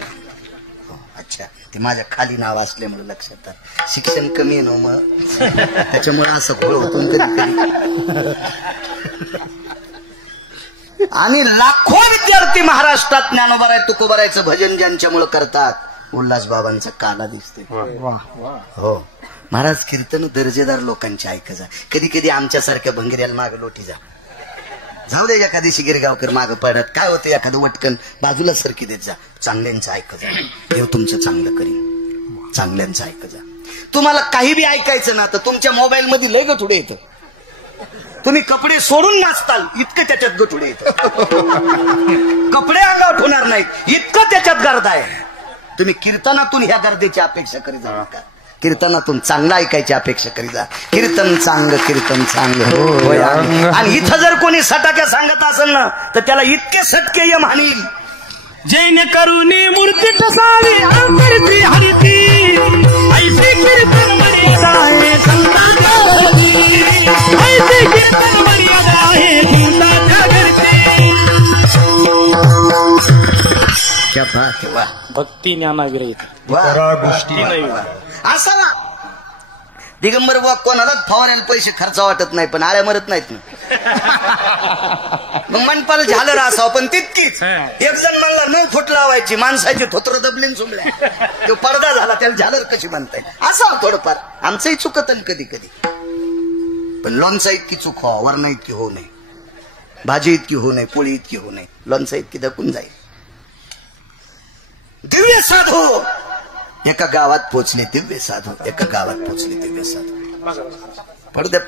अच्छा, ते माझ्या खाली नाव असल्यामुळे लक्षात आलं. शिक्षण कमी आहे ना मग, त्याच्यामुळे असं घोळ होतो कधी. आणि लाखो विद्यार्थी महाराष्ट्रात ज्ञानोबराय तुकोबरायचं भजन ज्यांच्यामुळे करतात. उल्हास बाबांचा काला दिसते. हो, महाराज कीर्तन दर्जेदार लोकांची ऐका जा. कधी कधी आमच्यासारख्या भंगिऱ्याला माग लोटी जा. जाऊ दे एखादी शिगिरगावकर माग पडत काय होतं, एखादं वटकन बाजूला सरकी देत जा. चांगल्यांचं ऐका जा, देव तुमचं चांगलं करीन. चांगल्यांचं ऐका जा. तुम्हाला काही बी ऐकायचं ना तर तुमच्या मोबाईल मध्ये लय गठुडे येतं. तुम्ही कपडे सोडून नाचताल इतकं त्याच्यात गठुडे येतं. कपडे अंगावर ठेवणार नाहीत इतकं त्याच्यात गर्द आहे. तुम्ही कीर्तनातून ह्या गर्दीची अपेक्षा करी जाऊ नका. कीर्तनातून चांगलं ऐकायची अपेक्षा करी जा. कीर्तन चांग आणि इथं जर कोणी सटाक्या सांगत असेल ना तर त्याला इतके सटके यम हानील. जैन करुणी मूर्ती ठसावी अंतरती हरिती ऐसे कीर्तन मर्यादा आहे संतांच्या घरी. ऐसे कीर्तन मर्यादा आहे संतांच्या घरची. क्या बात आहे. वा भक्ती ज्ञानाविरहित गोष्टी असावा. दिगंबर बुवा कोणालाच फवारायला पैसे खर्च वाटत नाही पण आळ्या मरत नाहीत ना. मग मनपाल झालर असावं पण तितकीच. एक जण म्हणला 9 फूट लावायची माणसाची थोत्र दबलीन सुमल्या तो पडदा झाला त्याला झालर कशी म्हणताय असावं थोडंफार. आमचंही चुकत कधी कधी पण लोणचा इतकी चूक व्हा वरणा इतकी होऊ नये, भाजी इतकी होऊ नये, पोळी इतकी होऊ नये, लोणचा इतकी दकून जाईल. दिव्य साधू एका गावात पोचले. दिव्य साधू एका गावात पोचले. दिव्य साधू पडू द्या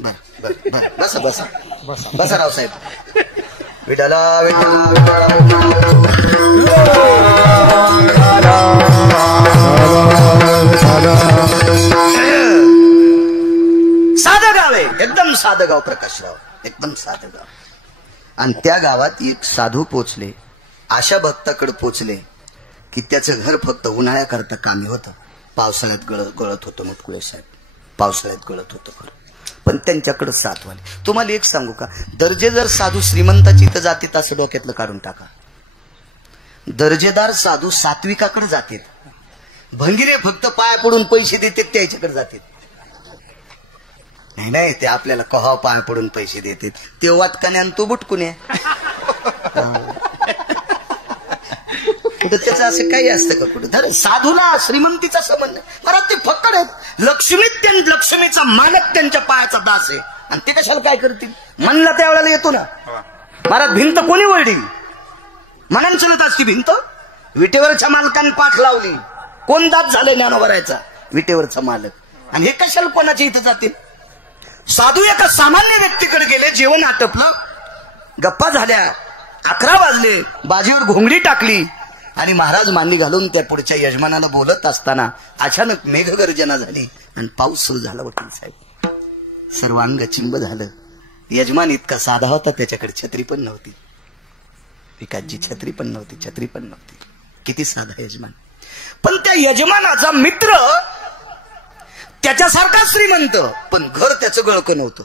बर बर बर बसा बसा बसा रावसाहेब. विठाला साधं गाव आहे एकदम साधं गाव प्रकाशराव एकदम साधं गाव. आणि त्या गावात एक साधू पोचले. अशा भक्ताकडे पोचले की त्याचं घर फक्त उन्हाळ्याकरता कामी होतं. पावसाळ्यात गळत होतं मुटकुळे साहेब. पावसाळ्यात गळत होतं घर पण त्यांच्याकडे साधवाले. तुम्हाला एक सांगू का दर्जेदार साधू श्रीमंताची इथं जातीत असं डोक्यातलं काढून टाका. दर्जेदार साधू सात्विकाकडे जातील. भंगिरे फक्त पाया पडून पैसे देतात त्याच्याकडे जातील. नाही ते आपल्याला कहा पाया पडून पैसे देतात ते वाटकाने आणि तो बुटकुने. कुठं त्याचं असं काही असतं का कुठं. साधूला श्रीमंतीचा संबंध परत ते फक्कड आहेत. लक्ष्मीचा मालक त्यांच्या पायाचा दास आहे आणि ते कशाला काय करतील म्हणला त्यावेळेला येतो ना. महाराज भिंत कोणी वळली मनान चलत असती भिंत. विटेवरच्या मालकाने पाठ लावली. कोण दात झाले ज्ञानोबरायचा विटेवरचा मालक. आणि हे कशाला कोणाच्या इथं जातील. साधू एका सामान्य व्यक्तीकडे गेले. जेवण आटपलं गप्पा झाल्या 11 वाजले. बाजीवर घोंगडी टाकली आणि महाराज मांडी घालून त्या पुढच्या यजमानाला बोलत असताना अचानक मेघगर्जना झाली आणि पाऊस सुरू झाला. वकील साहेब सर्वांग चिंब झालं. यजमान इतका साधा होता त्याच्याकडे छत्री पण नव्हती. विकासजी छत्री पण नव्हती. किती साधा यजमान. पण त्या यजमानाचा मित्र त्याच्यासारखा श्रीमंत पण घर त्याचं गळकं नव्हतं.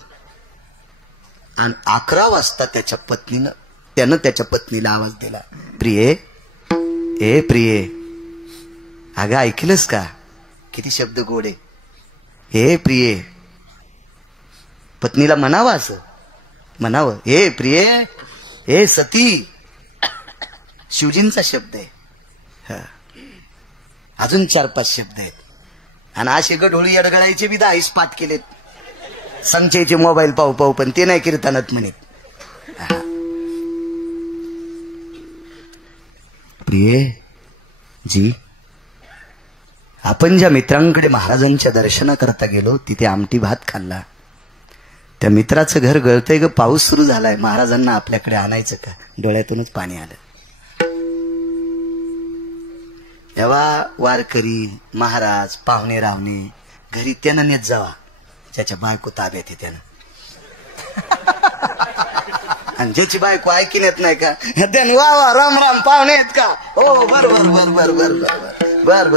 आणि 11 वाजता त्यानं त्याच्या पत्नीला आवाज दिला. प्रिये ए प्रिये अगं ऐकलंस का किती शब्द गोडे. हे प्रिये पत्नीला म्हणावं असं म्हणावं. हे प्रिये हे सती शिवजींचा शब्द आहे. अजून 4-5 शब्द आहेत. आणि असे गढोळी अडगळायचे बी 10 पाठ केलेत. संचयचे मोबाईल पाहू पण ते नाही कीर्तनात म्हणत. प्रिये जी आपण ज्या मित्रांकडे महाराजांच्या दर्शनाकरता गेलो तिथे आमटी भात खाल्ला. त्या मित्राचं घर गळतंय ग. पाऊस सुरू झालाय. महाराजांना आपल्याकडे आणायचं का. डोळ्यातूनच पाणी आलं. तेव्हा वारकरी महाराज पाहुणे रावणे घरी त्यानं नेत जावा ज्याच्या बायको ताब्यात आहे त्यानं. आणि ज्याची बायको ऐकीन येत नाही का त्याने वा वा राम राम पाहुणे आहेत का. हो बर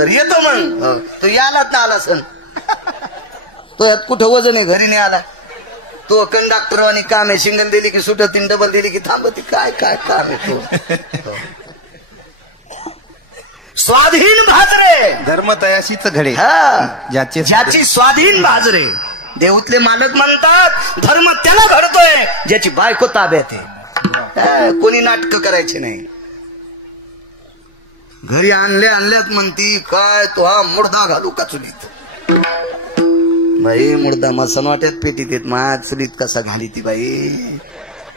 येतो मग. तो यालाच ना आला सण. तो यात कुठं वजन आहे घरी नाही आला. तो कंडक्टर आणि काम आहे. सिंगल दिली की सुटती डबल दिली की थांबती. काय काम आहे तो. स्वाधीन भाजरे धर्मतयाशीच घडे ज्याची स्वाधीन भाजरे. देऊतले मालक म्हणतात धर्म त्याला घडतोय ज्याची बायको ताब्यात आहे. कोणी नाटक करायचे नाही. घरी आणल्यात म्हणती काय तो हा मुर्दा घालू का चुलीत. बाई मुर्दा मसन वाट्यात पेटीत येत मा चुलीत कसा घाली ती बाई.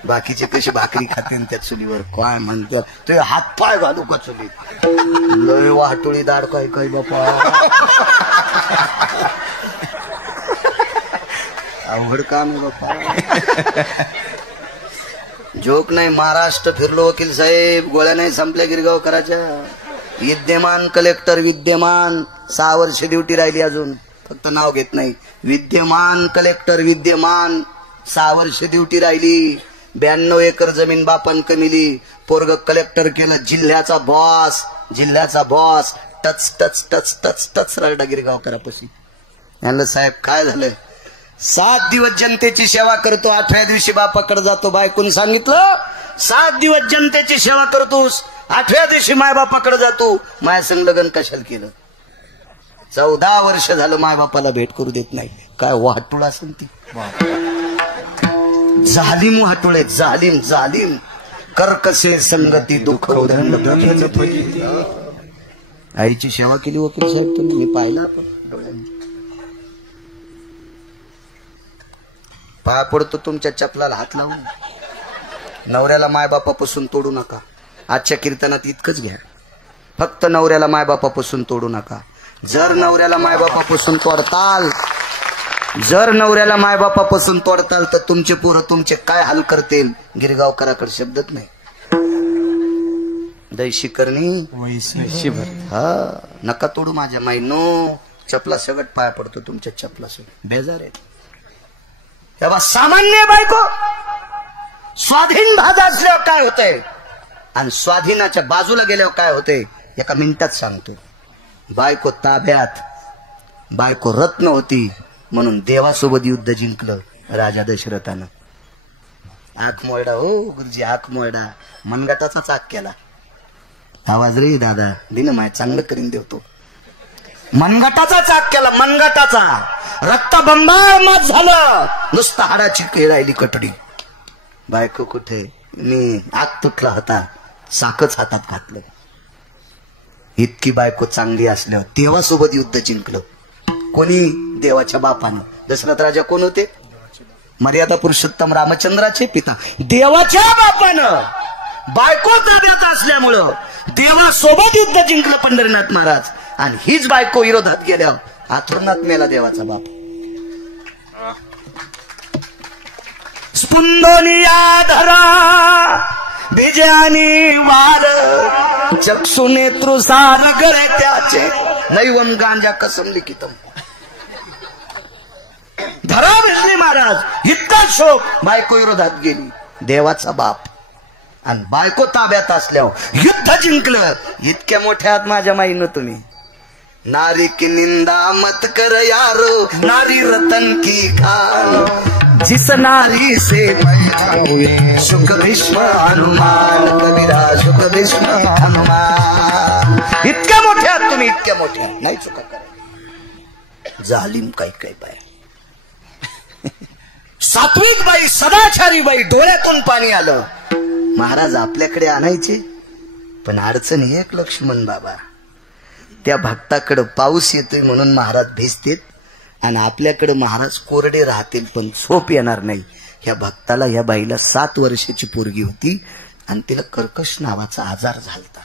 बाकीचे कशी भाकरी खाते त्या चुलीवर काय म्हणतात ते हात पाय घालू का चुलीत. लय वाटोळी दाड काय काय बापा अवघड काम आहे बापा. जोक नाही. महाराष्ट्र फिरलो वकील साहेब, गोळ्या नाही संपल्या गिरगावकराच्या. विद्यमान कलेक्टर विद्यमान 6 वर्ष ड्युटी राहिली अजून, फक्त नाव घेत नाही. विद्यमान कलेक्टर विद्यमान 6 वर्ष ड्युटी राहिली. 92 एकर जमीन बापान कमिली. पोरग कलेक्टर केलं, जिल्ह्याचा बॉस. जिल्ह्याचा boss touch touch touch touch touch रडा गिरगावकरापाशी. यांना साहेब काय झालं. 7 दिवस जनतेची सेवा करतो, 8व्या दिवशी बापाकडे जातो. बायकोन सांगितलं 7 दिवस जनतेची सेवा करतोस, 8व्या दिवशी मायबापाकडे जातो. माया संग लग्न कशाला केलं. 14 वर्ष झालं मायबापाला भेट करू देत नाही. काय वाटुळ असेल ती. जालिम वाटुळे, जालिम जालिम. कर्कसे संगती दुःख. आईची सेवा केली वकील साहेब तुम्ही, मी पाहिला डोळ्यांनी. पाया पडतो तुमच्या चपलाला हात लावून. नवऱ्याला मायबापापासून तोडू नका. आजच्या कीर्तनात इतकंच घ्या, फक्त नवऱ्याला मायबापापासून तोडू नका. जर नवऱ्याला मायबापापासून तोडताल, जर नवऱ्याला मायबापापासून तोडताल तर तुमचे पोरं तुमचे काय हाल करतील. गिरगावकराकडे शब्दच नाही. दैशी करणी हा नका तोडू माझ्या माईनो. चपला सगट पाया पडतो तुमच्या चपला सगट. बेजार आहे तेव्हा. सामान्य बायको स्वाधीन भाग असल्यावर काय होतंय आणि स्वाधीनाच्या बाजूला गेल्यावर काय होतंय एका मिनिटात सांगतो. बायको ताब्यात, बायको रत्न होती म्हणून देवासोबत युद्ध जिंकलं राजा दशरथानं. आख मोयडा हो गुरुजी, आख मोयडा. मनगटाचा चाक केला. आवाज रे दादा दिनं माय चांगलं करीन देवतो. मनगटाचा चाक केला, मनगटाचा. रक्तबंबाळ मत झालं, नुसतं हाडाची राहिली कटडी. बायको कुठे. मी आग तुटला होता, साखच हातात घातलं. इतकी बायको चांगली असल्यावर देवासोबत युद्ध जिंकलं. कोणी. देवाच्या बापानं. दशरथ राजा कोण होते. मर्यादा पुरुषोत्तम रामचंद्राचे पिता. देवाच्या बापानं बायको ताब्यात असल्यामुळं देवासोबत युद्ध जिंकलं पंढरीनाथ महाराज. आणि हीच बायको विरोधात गेल्यावर आथुरनाथ मेला देवाचा बाप. स्पुंदोनिया धरा बिजानी वार चक्षु नेत्रु सार गरे त्याचे नैवम गांजा कसम लिखितम. धरा भिजली महाराज. इतका शोक. बायको विरोधात गेली. देवाचा बाप आणि बायको ताब्यात असल्यावर युद्ध जिंकलं. इतक्या मोठ्यात माझ्या माईनं तुम्ही. नारी की निंदा मत कर यारो, नारी रतन की खान. जिस नारी से हुए सुख भीष्म हनुमान. कबीरा सुख भीष्म हनुमान. इतक्या मोठ्यात तुम्ही, इतक्या मोठ्या नाही चुका करा. जालिम काही काही बाई. सात्विक बाई, सदाचारी बाई. डोळ्यातून पाणी आलं. महाराज आपल्याकडे आणायचे पण अडचण एक. लक्ष्मण बाबा त्या भक्ताकडे पाऊस येतोय म्हणून महाराज भिजतेत आणि आपल्याकडे महाराज कोरडे राहतील पण झोप येणार नाही. ह्या भक्ताला, ह्या बाईला 7 वर्षाची पोरगी होती आणि तिला कर्कश नावाचा आजार झालता.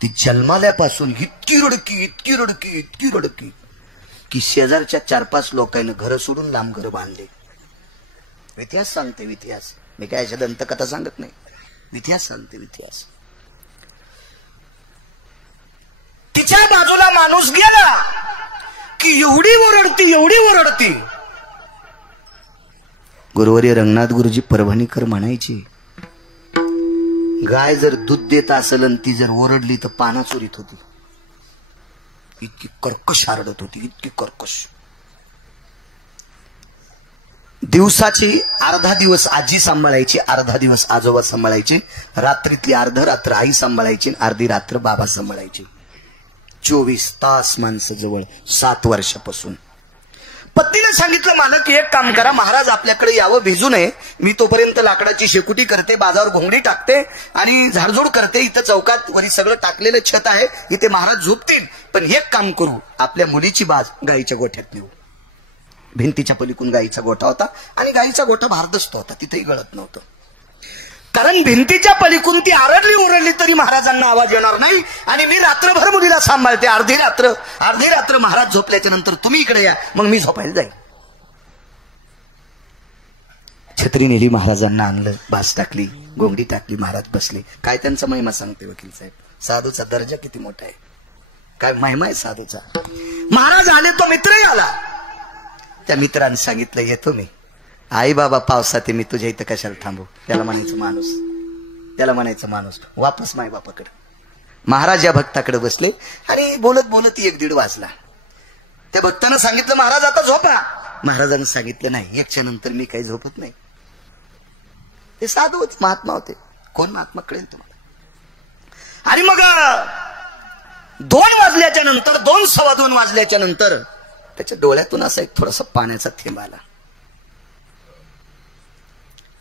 ती जन्माल्यापासून इतकी रडकी, इतकी रडकी, इतकी रडकी की शेजारच्या 4-5 लोकांनी घर सोडून लांब घर बांधले. इतिहास सांगते इतिहास. मी काय अशा दंतकथा सांगत नाही. इतिहास सांगते इतिहास. तिच्या बाजूला माणूस गेला की एवढी ओरडती, एवढी ओरडती. गुरुवर्य रंगनाथ गुरुजी परभणीकर म्हणायचे गाय जर दूध देत असेल आणि ती जर ओरडली तर पाना चोरीत होती. इतकी कर्कश आरडत होती, इतकी कर्कश. दिवसाची अर्धा दिवस आजी सांभाळायची, अर्धा दिवस आजोबा सांभाळायचे. रात्रीतली अर्ध रात्र आई सांभाळायची, अर्धी रात्र बाबा सांभाळायचे. 24 तास माणसं जवळ 7 वर्षापासून. पत्नीने सांगितलं मालक एक काम करा, महाराज आपल्याकडे यावं भिजू नये, मी तोपर्यंत लाकडाची शेकुटी करते, बाजावर घोंगडी टाकते आणि झाडझूड करते, इथं चौकात वरी सगळं टाकलेलं छत आहे, इथे महाराज झोपतील. पण एक काम करू, आपल्या मुलीची बाज गाईच्या गोठ्यात नेऊ. भिंतीच्या पलीकडून गाईचा गोठा होता आणि गाईचा गोठा भारदस्त होता, तिथेही गळत नव्हतं. कारण भिंतीच्या पलीकडून ती आरडली ओरडली तरी महाराजांना आवाज येणार नाही. आणि मी रात्रभर मुलीला सांभाळते, अर्धी रात्र महाराज झोपल्याच्या नंतर तुम्ही इकडे या, मग मी झोपायला जाईल. छत्री नेली, महाराजांना आणलं, बास टाकली, गोंगडी टाकली, महाराज बसले. काय त्यांचा महिमा सांगते वकील साहेब, साधूचा दर्जा किती मोठा आहे, काय महिमा आहे साधूचा. महाराज आले, तो मित्रही आला. त्या मित्राने सांगितलं येतो मी. आई बाबा पावसात मी तुझ्या इथं कशाला थांबू. त्याला म्हणायचं माणूस वापस माय बापाकडे. महाराज या भक्ताकडे बसले आणि बोलत बोलत 1-1:30 वाजला. त्या भक्तानं सांगितलं महाराज आता झोपा. महाराजांनी सांगितलं नाही, 1च्या नंतर मी काही झोपत नाही. ते साधूच महात्मा होते, कोण महात्मा कळेल तुम्हाला. आणि मग 2 वाजल्याच्या नंतर 2-2:15 वाजल्याच्या नंतर त्याच्या डोळ्यातून असा एक थोडासा पाण्याचा थेंब आला.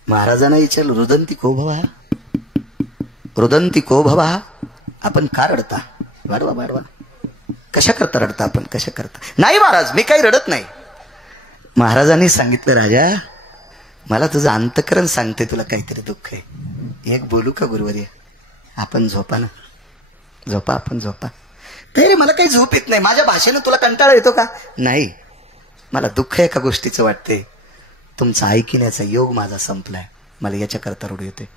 महाराजांना विचारलं, रुदंती को भवा, आपण का रडता. वाढवा कशा करता रडता आपण, कशा करता. नाही महाराज मी काही रडत नाही. महाराजांनी सांगितलं राजा मला तुझं अंतकरण सांगते तुला काहीतरी दुःख आहे. एक बोलू का गुरुवर्य, आपण झोपा ना, झोपा आपण झोपा. रे मला काही झोप येत नाही, माझ्या भाषेनं तुला कंटाळा येतो का. नाही मला दुःख एका गोष्टीचं वाटते, तुमचा ऐकण्याचा योग माझा संपलाय, मला याच्याकरता रडू येते.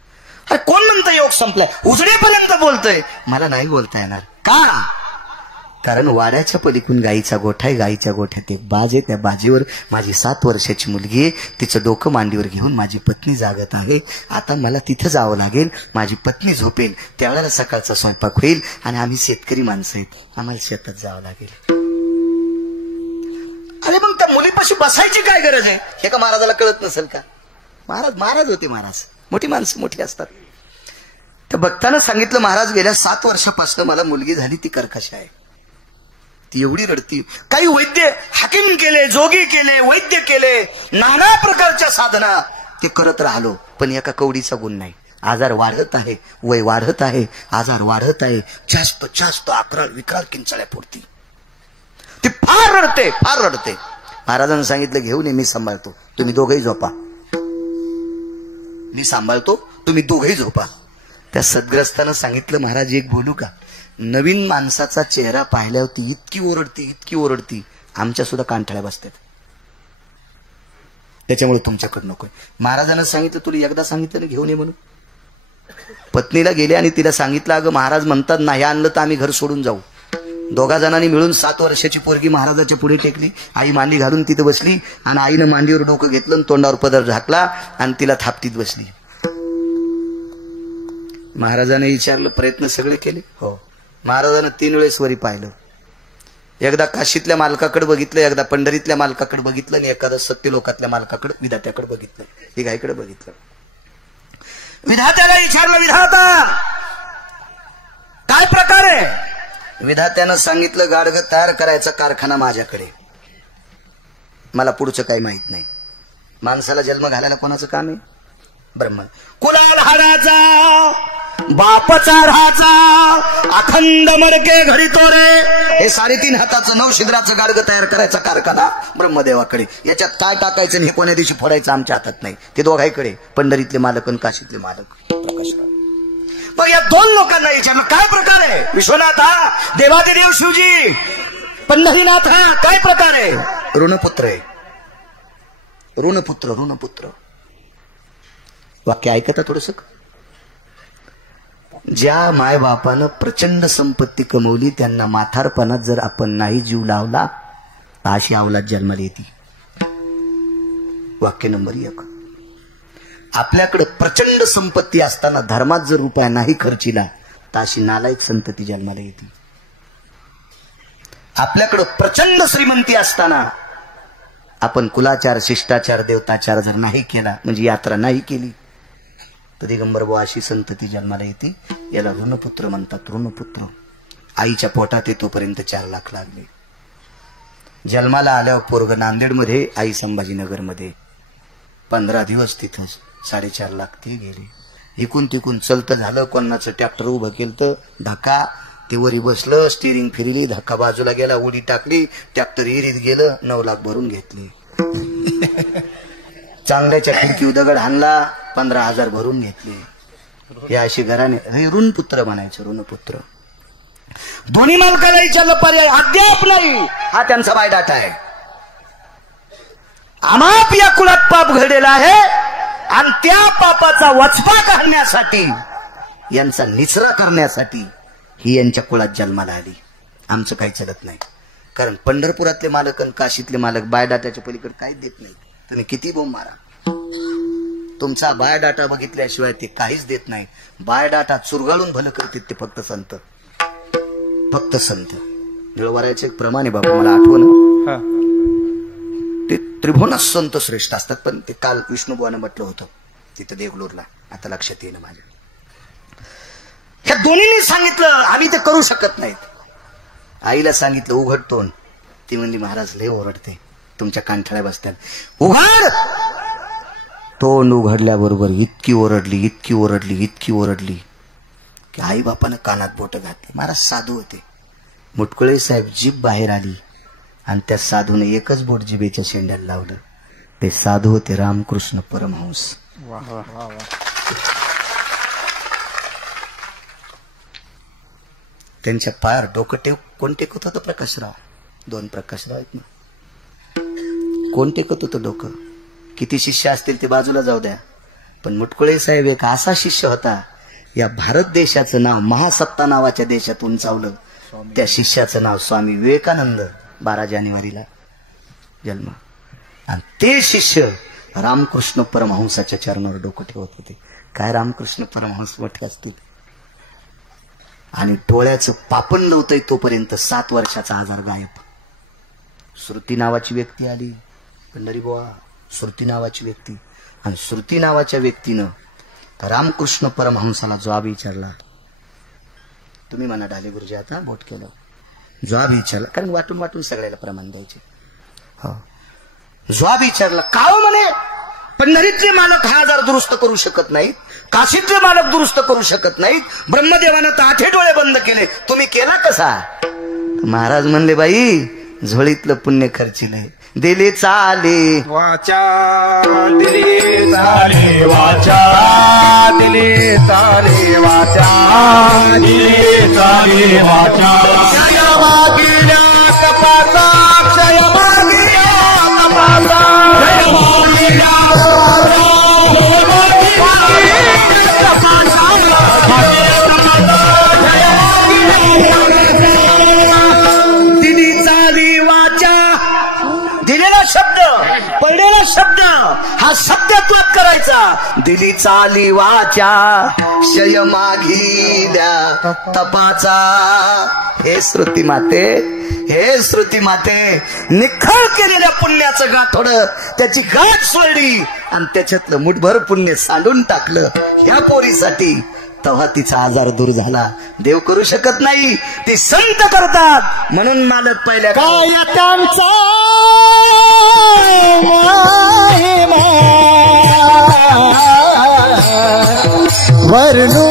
अरे कोण म्हणतं योग संपलाय, उजडेपर्यंत बोलतोय. मला नाही बोलता येणार. का. कारण वाड्याच्या पलीकडून गाईचा गोठा आहे, गाईच्या गोठ्यात एक बाज आहे, त्या बाजीवर माझी 7 वर्षाची मुलगी आहे, तिचं डोकं मांडीवर घेऊन माझी पत्नी जागत आहे. आता मला तिथं जावं लागेल, माझी पत्नी झोपेल, त्यावेळेला सकाळचा स्वयंपाक होईल आणि आम्ही शेतकरी माणसं आहेत, आम्हाला शेतात जावं लागेल. अरे मग त्या मुलीपाशी बसायची काय गरज आहे, हे का महाराजाला कळत नसेल का. महाराज होते, महाराज मोठी माणसं मोठी असतात. त्या भक्तानं सांगितलं महाराज गेल्या 7 वर्षापासून मला मुलगी झाली, ती कर्कश आहे, ती एवढी रडती. काही वैद्य हाकीम केले, जोगी केले, वैद्य केले, नाना प्रकारच्या साधना ते करत राहिलो, पण एका कवडीचा गुण नाही. आजार वाढत आहे, वय वाढत आहे, आजार वाढत आहे, जास्त अकराळ विकराळ किंचाळ्या फोडती, ती फार रडते. महाराजांनी सांगितलं घेऊन ये, मी सांभाळतो, तुम्ही दोघंही झोपा. मी सांभाळतो, तुम्ही दोघंही झोपा. त्या सद्ग्रस्तानं सांगितलं महाराज एक बोलू का. नवीन माणसाचा चेहरा पाहिल्यावरती इतकी ओरडती आमच्या सुद्धा कांठाळ्या बसतात, त्याच्यामुळे तुमच्याकडे नकोय. महाराजांना सांगितलं तुला एकदा सांगितलं ना घेऊन ये म्हणून. पत्नीला गेले आणि तिला सांगितलं अगं महाराज म्हणतात नाही आणलं तर आम्ही घर सोडून जाऊ. 2 जणांनी मिळून 7 वर्षाची पोरगी महाराजाच्या पुढे टेकली. आई मांडी घालून तिथे बसली आणि आईनं मांडीवर डोकं घेतलं आणि तोंडावर पदर झाकला आणि तिला थापटीत बसली. महाराजांनी विचारलं प्रयत्न सगळे केले. हो. महाराजांना 3 वेळेस वरी पाहिलं. एकदा काशीतल्या मालकाकडे बघितलं, एकदा पंढरीतल्या मालकाकडे बघितलं आणि एखादा सत्यलोकातल्या मालकाकडे विधात्याकडे बघितलं, हे गायकडे बघितलं. विधात्याला विचारलं विधाता काय प्रकार आहे. विधात्यानं सांगितलं गाडगं तयार करायचा कारखाना माझ्याकडे, मला पुढचं काही माहित नाही. माणसाला जन्म घालायला कोणाचं काम आहे. ब्रह्मन कुलाल हाडाचा बापचा राहाचा अखंड मडके घरी तोरे, हे 3.5 हाताचं 9 छिद्राचं गाडगं तयार करायचा कारखाना ब्रह्मदेवाकडे. याच्यात काय टाकायचं हे कोण्या दिवशी फोडायचं आमच्या हातात नाही, ते दोघांकडे, पंढरीतले मालक आणि काशीतले मालक. प्रकाशराव मग या 2 लोकांना विचारलं काय प्रकार आहे. विश्वनाथ हा देवादिदेव शिवजी, पंढरीनाथ हा काय प्रकार आहे. ऋणपुत्र आहे, ऋणपुत्र. वाक्य ऐकता थोडस. ज्या मायबापानं प्रचंड संपत्ती कमवली त्यांना म्हातारपणात जर आपण नाही जीव लावला तर अशी अवलाद जन्माला येते. वाक्य नंबर 1. आपल्याकडे प्रचंड संपत्ती असताना धर्मात जर रुपया नाही खर्चिला तर अशी नालायक संतती जन्माला येते. आपल्याकडे प्रचंड श्रीमंती असताना आपण कुलाचार शिष्टाचार देवताचार जर नाही केला, म्हणजे यात्रा नाही केली, तर दिगंबर बुवा अशी संतती जन्माला येते. याला ऋणपुत्र म्हणतात. ऋणपुत्र आईच्या पोटात येतोपर्यंत 4 लाख लागले. जन्माला आल्यावर पोरग नांदेडमध्ये, आई संभाजीनगरमध्ये. 15 दिवस तिथंच. 4.5 लाख ते गेले. इकून तिकून चलतं झालं. कोणाचं ट्रॅक्टर उभं केलं, धक्का, ते वरी बसलं, स्टिअरिंग फिरली, धक्का बाजूला गेला, उडी टाकली, ट्रॅक्टर इरीत गेलं, 9 लाख भरून घेतले. चांगल्याच्या खिडकी दगड हाणला, 15,000 भरून घेतले. हे अशी घराने ऋणपुत्र म्हणायचं, ऋणपुत्र. दोन्ही मालकाला विचारलं, पर्याय अद्याप नाही. हा त्यांचा बायोडाटा आहे. आमाप या कुळात पाप घडलेला आहे आणि त्या पापाचा वचपा काढण्यासाठी, यांचा निचरा करण्यासाठी ही यांच्या कुळात जन्माला आली. आमचं काही चलत नाही. कारण पंढरपुरातले मालक आणि काशीतले मालक बायोडाटाच्या पलीकडे काहीच देत नाहीत. तुम्ही किती बोंब मारा, तुमचा बायोडाटा बघितल्याशिवाय ते काहीच देत नाही. बायोडाटा चुरगाळून भलं करतात ते फक्त संत. फक्त संत. निळवाऱ्याचे एक प्रमाणे बाबा मला आठवण, ते त्रिभुवनात संत श्रेष्ठ असतात. पण ते काल विष्णुबुवानं म्हटलं होतं तिथं देगलूरला, आता लक्षात येणं माझ्या. ह्या दोन्हीने सांगितलं आम्ही ते करू शकत नाहीत. आईला सांगितलं उघड तोंड. ती म्हणली महाराज लय ओरडते, तुमच्या कानठळ्या बसतात. उघड. तोंड उघडल्याबरोबर इतकी ओरडली, इतकी ओरडली, इतकी ओरडली की आई बापानं कानात बोट घातली. महाराज साधू होते. मुटकुळे साहेब जीभ बाहेर आली आणि त्या साधूने एकच बोट जिभेच्या शेंड्याला लावलं. ते साधू होते रामकृष्ण परमहंस. त्यांच्या पायावर डोकं कोण टेकत होतं? प्रकाशराव. 2 प्रकाशराव आहेत ना. कोण टेकत होतं डोकं? किती शिष्य असतील ते बाजूला जाऊ द्या, पण मुटकुळे साहेब एक असा शिष्य होता, या भारत देशाचं नाव महासत्ता नावाच्या देशात उंचावलं. त्या शिष्याचं नाव स्वामी विवेकानंद. 12 जानेवारीला जन्म. आणि ते शिष्य रामकृष्ण परमहंसाच्या चरणावर डोकं ठेवत होते. काय रामकृष्ण परमहंस मोठे असतील. आणि डोळ्याचं पापण नव्हतंय तोपर्यंत 7 वर्षाचा आजार गायब. श्रुती नावाची व्यक्ती आली. पंढरीबुवा, श्रुती नावाची व्यक्ती. आणि श्रुती नावाच्या व्यक्तीनं रामकृष्ण परमहंसाला जवाब विचारला. तुम्ही म्हणा ढाले गुरुजी आता बोट केलं. जवाब विचारला, कारण वाटून वाटून सगळ्याला प्रमाण द्यायचे. हो, जवाब विचारला. का हो म्हणे, पंढरीतले मालक हा आजार दुरुस्त करू शकत नाहीत, काशीतले मालक दुरुस्त करू शकत नाहीत, ब्रह्मदेवानं तर 8 डोळे बंद केले, तुम्ही केला कसा? महाराज म्हणले, बाई झोळीतलं पुण्य खर्चिले, दिले चाले वाचा, दिले चाले वाचा, दिले चाले वाचा, दिले चाले वाचा. क्षय मागिल्या कपाचा, क्षय मागिल्या कपाचा, क्षय मागिल्या पडलेला शब्द हा शब्दात्मक करायचा. दिली चाली वाचा, क्षय मागिल्या तपाचा. हे श्रुती माते, हे श्रुती माते, निखळ केलेल्या पुण्याचं गाठोडं, त्याची गाठ सोडली आणि त्याच्यातलं मुठभर पुण्य सांडून टाकलं ह्या पोरीसाठी. तेव्हा तिचा आजार दूर झाला. देव करू शकत नाही, ती संत करतात. म्हणून मालक पहिल्या काय त्यांचा वर्णू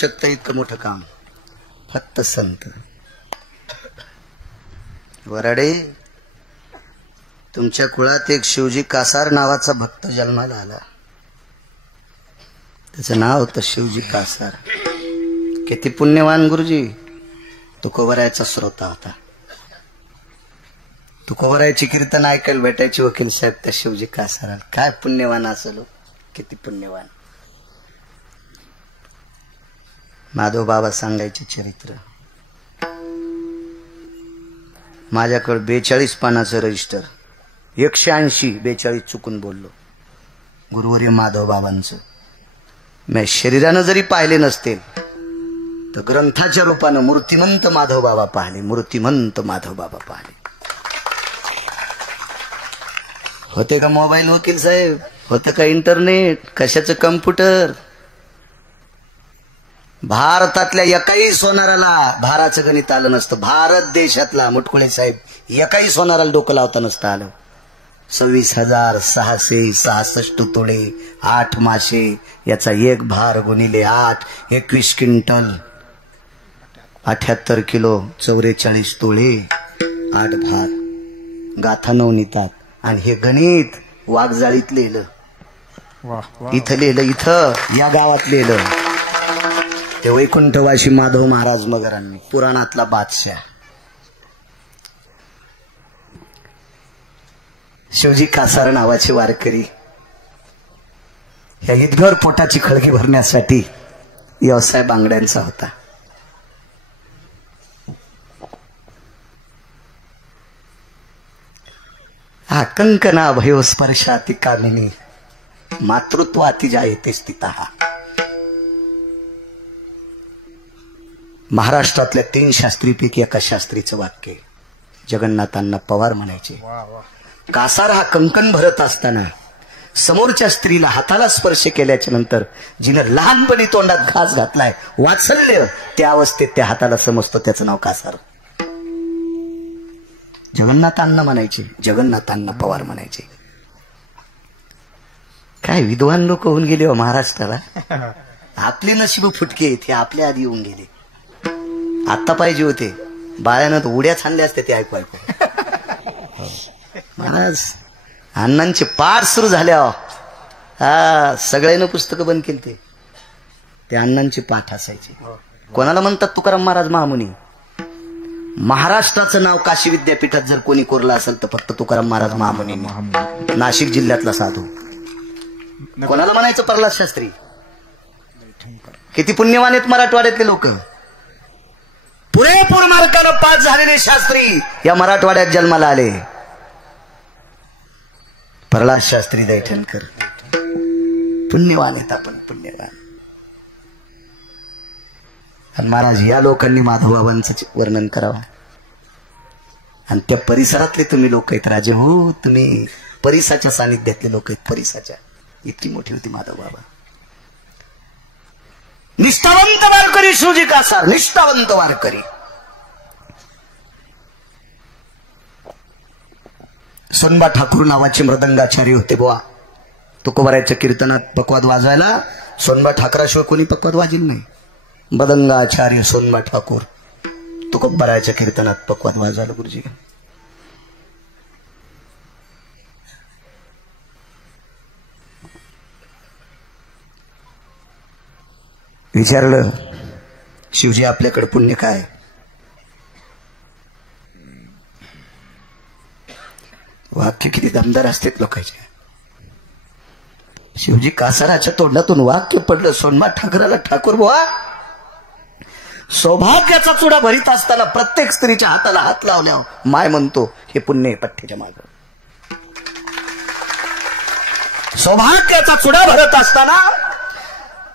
शकता इतकं मोठं काम फक्त संत. वराडे, तुमच्या कुळात एक शिवजी कासार नावाचा भक्त जन्माला आला. त्याचं नाव होतं शिवजी कासार. किती पुण्यवान गुरुजी. तुकोबरायचा श्रोता होता. तुकोबरायची कीर्तन ऐकायला भेटायची वकील साहेब त्या शिवजी कासार. काय पुण्यवान असलो, किती पुण्यवान. माधव बाबा सांगायचे चरित्र. माझ्याकडे 42 पानाचं रजिस्टर, 180 42 चुकून बोललो. गुरुवर्य माधव बाबांचं मी शरीरानं जरी पाहिले नसतील तर ग्रंथाच्या रूपानं मूर्तिमंत माधव बाबा पाहिले. मूर्तिमंत माधव बाबा पाहिले. होते का मोबाईल वकील साहेब? होतं का इंटरनेट? कशाचं कम्प्युटर? भारतातल्या एकाही सोनाराला भाराचं गणित आलं नसतं. भारत देशातला मुटकुळे साहेब एकाही सोनाराला डोकं लावता नसतं आलं. 26,666 तोळे, 8 मासे, याचा एक भार गुणिले 8, 21 क्विंटल, 78 किलो, 44 तोळे, 8 भार. गाथा नवनीतात. आणि हे गणित वाघजाळीत लिहिलं. इथं लिहिलं, इथं या गावात लिहिलं. ते वैकुंठवासी माधव महाराज मगरांनी, पुराणातला बादशाह. शिवजी कासार नावाचे वारकरी ह्या ईदभर पोटाची खळगी भरण्यासाठी व्यवसाय बांगड्यांचा होता. हा कंकना भयो स्पर्शाति कामिनी मातृत्वाति जायते स्थितः. महाराष्ट्रातल्या 3 शास्त्रीपैकी एका शास्त्रीचं वाक्य जगन्नाथांना पवार म्हणायचे. कासार हा कंकण भरत असताना समोरच्या स्त्रीला हाताला स्पर्श केल्याच्या नंतर जिनं लहानपणी तोंडात घास घातलाय, वात्सल्य, त्या अवस्थेत त्या हाताला समजतं त्याचं नाव कासार. जगन्नाथांना म्हणायचे, जगन्नाथांना पवार म्हणायचे. काय विद्वान लोक होऊन गेले हो महाराष्ट्राला. आपले नशीब फुटके ते आपल्या आधी येऊन गेले. आता पाहिजे होते बाळ्यानं तर उड्या छानल्या असते ते ऐकू ऐकू. महाराज अण्णांचे पाठ सुरू झाल्या. हा सगळ्यांना पुस्तकं बंद केली. ते अण्णांचे पाठ असायचे. कोणाला म्हणतात तुकाराम महाराज महामुनी. महाराष्ट्राचं नाव काशी विद्यापीठात जर कोणी कोरलं असेल तर फक्त तुकाराम महाराज महामुनी. नाशिक जिल्ह्यातला साधू. कोणाला म्हणायचं प्रल्हाद शास्त्री. किती पुण्यवान आहेत मराठवाड्यातले लोक. पुरेपूर मार्कानं पास झालेले शास्त्री या मराठवाड्यात जन्माला आले. प्रल्हाद शास्त्री दैठणकर पुण्यवान आहेत आपण, पुण्यवान. आणि महाराज या लोकांनी माधवबाबांचं वर्णन करावं. आणि त्या परिसरातले तुम्ही लोक आहेत राजे हो. तुम्ही परिसाच्या सानिध्यातले लोक आहेत. परिसाच्या इतकी मोठी होती माधवबाबा. निष्ठावंत वारकरी शिवजी कासार, निष्ठावंत वारकरी. सोनबा ठाकूर नावाचे मृदंगाचार्य होते बुवा. तुकोबारायच्या कीर्तनात पकवाद वाजवायला सोनबा ठाकराशिवाय कोणी पकवाद वाजिल नाही. मृदंगाचार्य सोनबा ठाकूर तुकोबारायच्या कीर्तनात पकवाद वाजवायला गुरुजी. विचारलं शिवजी आपल्याकडे पुण्य काय. वाक्य किती दमदार असतात लोकांचे. शिवजी कासाराच्या तोंडातून वाक्य पडलं. सोनबा ठाकराला ठाकूर बुवा सौभाग्याचा चुडा भरीत असताना प्रत्येक स्त्रीच्या हाताला हात लावल्यावर माय म्हणतो हे पुण्य आहे पठ्ठेच्या माग. सौभाग्याचा चुडा भरत असताना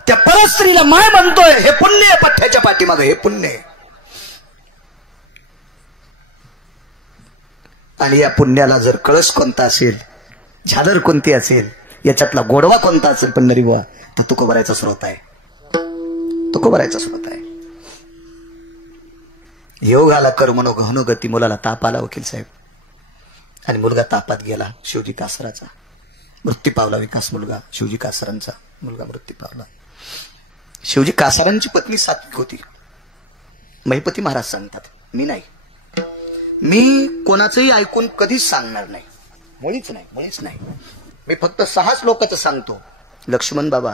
त्या परस्त्रीला माय म्हणतोय हे पुण्य आहे पठ्ठ्याच्या पाठीमाग, हे पुण्य आहे. आणि या पुण्याला जर कळस कोणता असेल, झालर कोणती असेल, याच्यातला गोडवा कोणता असेल पण नरी बुवा तर तुकोबारायचा स्रोत आहे. तुकोबारायचा स्रोत आहे. योगाला कर्मनो गहनोगती. मुलाला ताप आला वकील साहेब आणि मुलगा तापात गेला. शिवजी कासाराचा मृत्यू पावला. विकास मुलगा शिवजी कासारांचा मुलगा मृत्यू पावला. शिवजी कासारांची पत्नी सात्विक होती. महिपती महाराज सांगतात, मी नाही, मी कोणाचंही ऐकून कधीच सांगणार नाही, मुळीच नाही. मी फक्त 6 श्लोकाचं सांगतो. लक्ष्मण बाबा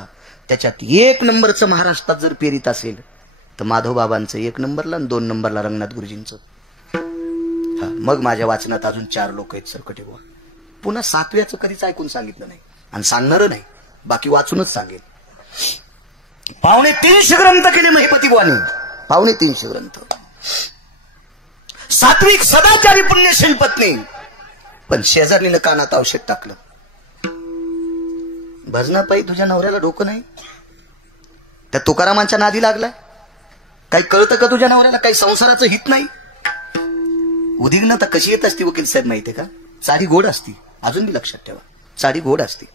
त्याच्यात 1 नंबरचं महाराष्ट्रात जर पेरीत असेल तर माधव बाबांचं 1 नंबरला आणि 2 नंबरला रंगनाथ गुरुजींचं. मग माझ्या वाचनात अजून 4 लोक आहेत सरकटे बुवा. पुन्हा 7व्याचं कधीच ऐकून सांगितलं नाही आणि सांगणार नाही, बाकी वाचूनच सांगेल. 350 ग्रंथ केले महिपती बुवानी, 350 ग्रंथ. सात्विक सदाचारी पुण्यशील पत्नी, पण शेजारीनं कानात औषध टाकलं. भजनापायी तुझ्या नवऱ्याला डोकं नाही, त्या तुकारामांच्या नादी लागलाय. काही कळतं का तुझ्या नवऱ्याला? काही संसाराचं हित नाही. उद्विग्नता कशी येत असती वकील साहेब माहितीये का? चाडी गोड असती. अजून बी लक्षात ठेवा, चाडी गोड असती.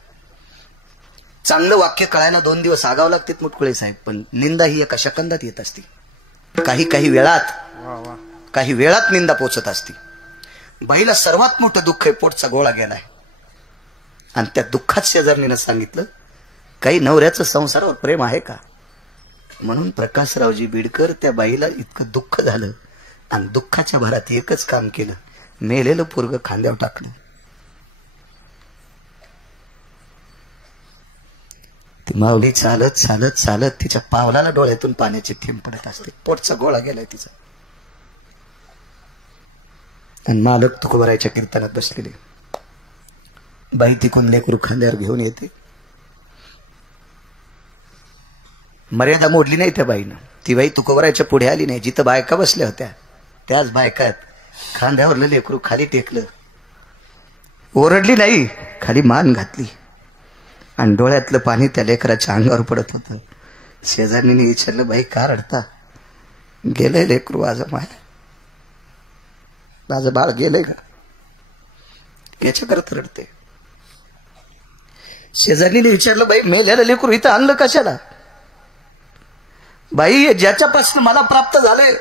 चांगलं वाक्य कळायला 2 दिवस आगावं लागतात मुटकुळे साहेब, पण निंदा ही एका सेकंदात येत असती. काही वेळात निंदा पोचत असती. बाईला सर्वात मोठं दुःख आहे, पोटचा गोळा गेलाय. आणि त्या दुःखात शेजारणीनं सांगितलं, काही नवऱ्याचं संसारावर प्रेम आहे का? म्हणून प्रकाशरावजी बीडकर त्या बाईला इतकं दुःख झालं आणि दुःखाच्या भरात एकच काम केलं, मेलेलं पोरगं खांद्यावर टाकलं. ती माऊली चालत चालत चालत तिच्या पावलाला डोळ्यातून पाण्याचे थेंब पडत असते. पोटचा गोळा गेलाय तिचा. आणि मालक तुकोबारायच्या कीर्तनात बसलेले. बाई तिकून लेकरू खांद्यावर घेऊन येते. मर्यादा मोडली नाही त्या बाईनं. ती बाई तुकोबारायच्या पुढे आली नाही. जिथं बायका बसल्या होत्या त्याच बायकात खांद्यावरलं लेकरू खाली टेकलं. ओरडली नाही, खाली मान घातली आणि डोळ्यातलं पाणी त्या लेकराच्या अंगावर पडत होतं. शेजारणीने विचारलं, बाई का रडता? गेलंय लेकरू आज, माझं बाळ गेलंय का? याच्या करत रडते. शेजारणीने विचारलं, बाई मेलेलं लेकरू इथं आणलं कशाला? बाई, ज्याच्यापासून मला प्राप्त झालंय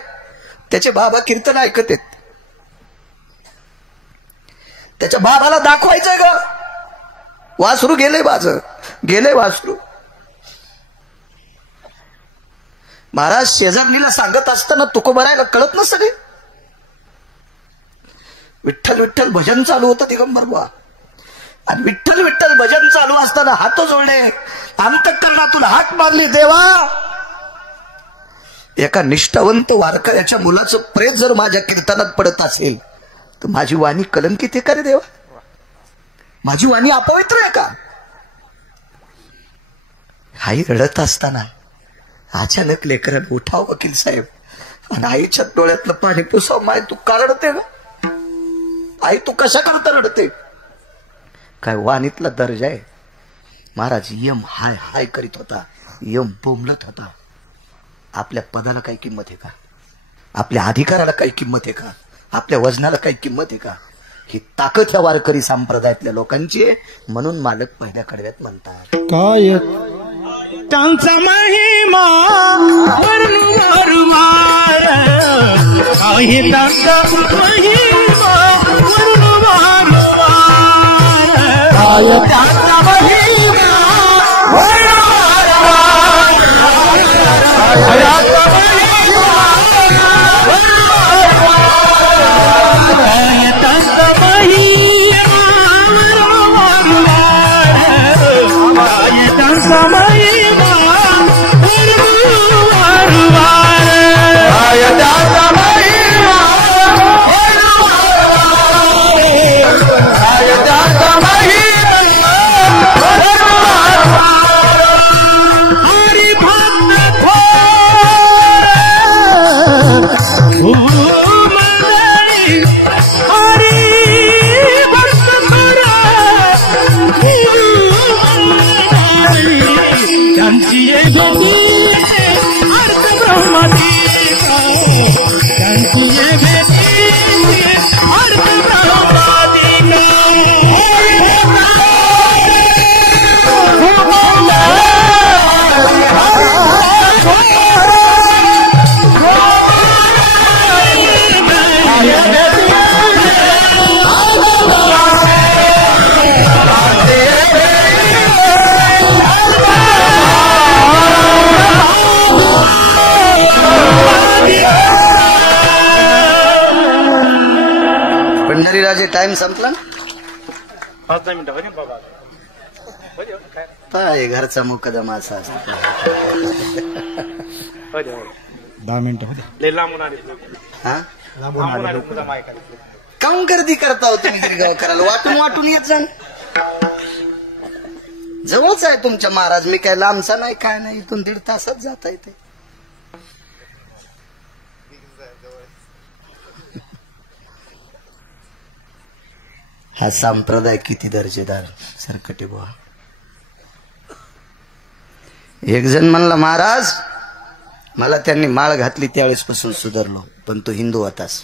त्याचे बाबा कीर्तन ऐकत आहेत. त्याच्या बाबाला दाखवायचंय का? वासरू गेलंय, गेलंय वासरू. महाराज शेजारणीला सांगत असताना तुकोबारायला कळत नसतं काही. विठ्ठल विठ्ठल भजन चालू होतं दिगंबर बुवा. आणि विठ्ठल विठ्ठल भजन चालू असताना हात जोडले, अंतःकरणातून हाक मारली, देवा एका निष्ठावंत वारकऱ्याच्या मुलाचं प्रेत जर माझ्या कीर्तनात पडत असेल तर माझी वाणी कलंकित आहे का रे देवा? माझी वाणी अपवित्र आहे का? आई रडत असताना अचानक लेकरानं उठाव वकील साहेब आणि आईच्या डोळ्यातलं पाणी पुसाव. माय तू का रडते का? आई तू कशा करता रडते? काय वाणीतला दर्जा आहे महाराज. यम हाय हाय करीत होता, यम बोंबलत होता. आपल्या पदाला काही किंमत आहे का? आपल्या अधिकाराला काही किंमत आहे का? आपल्या वजनाला काही किंमत आहे का? ही ताकद ह्या वारकरी संप्रदायातल्या लोकांची आहे. म्हणून मालक पहिल्या कडव्यात म्हणतात, काय त्यांचा महिमा वरुवार, काही त्यांचा महिमा वरुवार, काय त्यांचा महिमा टाइम संपला ना? 5-10 मिनिटं हो बाबा. पाय घरचा मुकदमा असा असतो. 10 मिनिटं लय लांबून आले. हा लांबून आले मुद्दाम ऐकायला. काऊन गर्दी करता हो तुम्ही गिरगाव करायला? वाटून वाटून येत जा. जवळच आहे तुमच्या महाराज. मी काय लांबचा नाही काय नाही. इथून 1.5 तासात जाता येते. हा संप्रदाय किती दर्जेदार सरकटे बुवा. एक जण म्हणला, महाराज मला त्यांनी माळ घातली त्यावेळेस पासून सुधारलो. पण तू हिंदू होतास.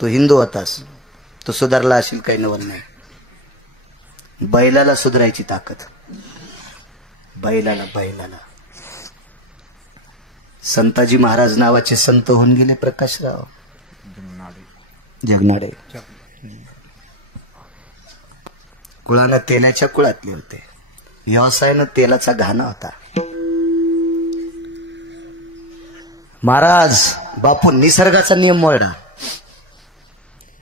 तू हिंदू होतास. तू सुधारला असेल काही नवल नाही. बैलाला सुधारायची ताकद. बैलाला संताजी महाराज नावाचे संत होऊन गेले प्रकाशराव जगनाडे. कुळानं तेलाच्या कुळातले होते. व्यवसायानं तेलाचा घाणा होता. महाराज बापू निसर्गाचा नियम मोडा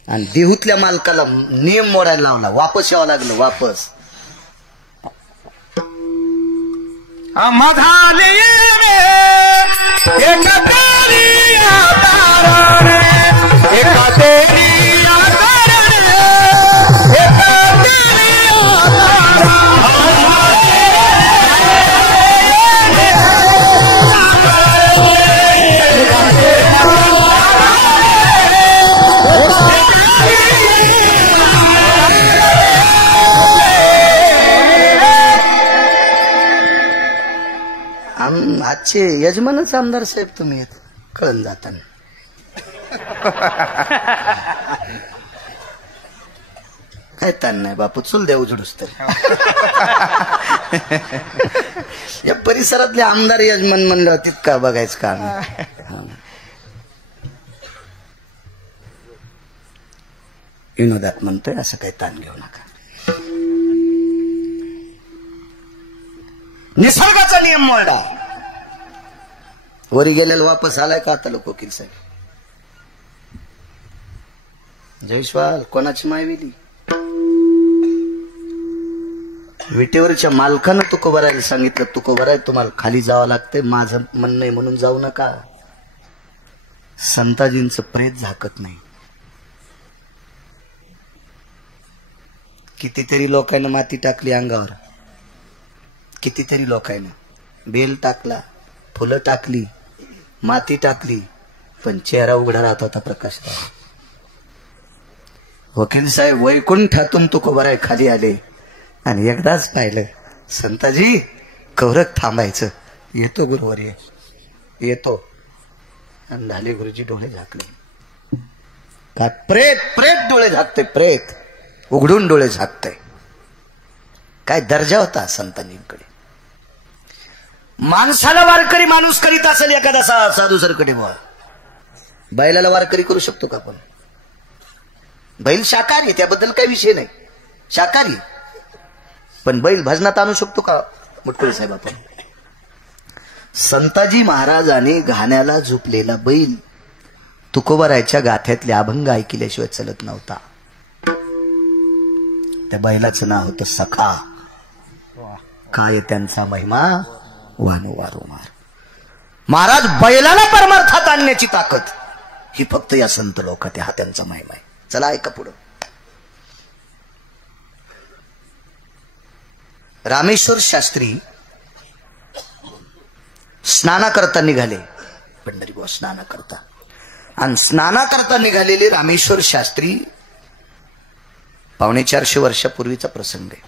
आणि देहूतल्या मालकाला नियम मोडायला लावला. वापस यावं लागलं. वापस आजचे यजमानच आमदार साहेब तुम्ही कळून जाताना. काय ताण नाही बापू. चुल द्या उजडूस तर. या परिसरातले आमदार यजमान म्हणलं तितका बघायचं काम. विनोदात म्हणतोय असं काही ताण घेऊ नका. निसर्गाचा नियम मोडा. वरी गेलेला वापस आलाय का आता लोक वकील साहेब? जयस्वाल कोणाची मायविली? विटेवरच्या मालकानं तुकोबरायला सांगितलं, तुकोबराय तुम्हाला खाली जावं लागतंय. माझं म्हणणं आहे म्हणून जाऊ नका. संताजींचं प्रेत झाकत नाही. कितीतरी लोकांना माती टाकली अंगावर. कितीतरी लोकांना बेल टाकला, फुलं टाकली, माती टाकली, पण चेहरा उघडा राहत होता प्रकाशराव. वकील साहेब वैकुंठातून तुकोबराय खाली आले आणि एकदाच पाहिलं, संताजी कवरक थांबायचं. येतो गुरुवर्य येतो. आणि झाले गुरुजी डोळे झाकले. काय प्रेत प्रेत डोळे झाकते. प्रेत उघडून डोळे झाकते. काय दर्जा होता संतांकडे. माणसाला वारकरी माणूस करीत असेल एखादा साधू सरकटे बुवा. बैलाला वारकरी करू शकतो का आपण? बैल शाकाहारी, त्याबद्दल काही विषय नाही. शाकाहारी. पण बैल भजनात आणू शकतो का मुटकुळे साहेब आपण? संताजी महाराजांनी घाण्याला झोपलेला बैल तुकोबरायच्या गाथ्यातले अभंग ऐकल्याशिवाय चलत नव्हता. त्या बैलाचं नाव होतं सखा. काय त्यांचा महिमा वारंवार. महाराज बैलाला परमार्थात आणण्याची ताकद ही फक्त या संत लोकात. हा त्यांचा महिमा आहे. चला ऐका पुढं. रामेश्वर शास्त्री स्नाना करता निघाले. पंढरीबुवा स्नाना करता. आणि स्नाना करता निघालेले रामेश्वर शास्त्री 450 वर्षापूर्वीचा प्रसंग आहे.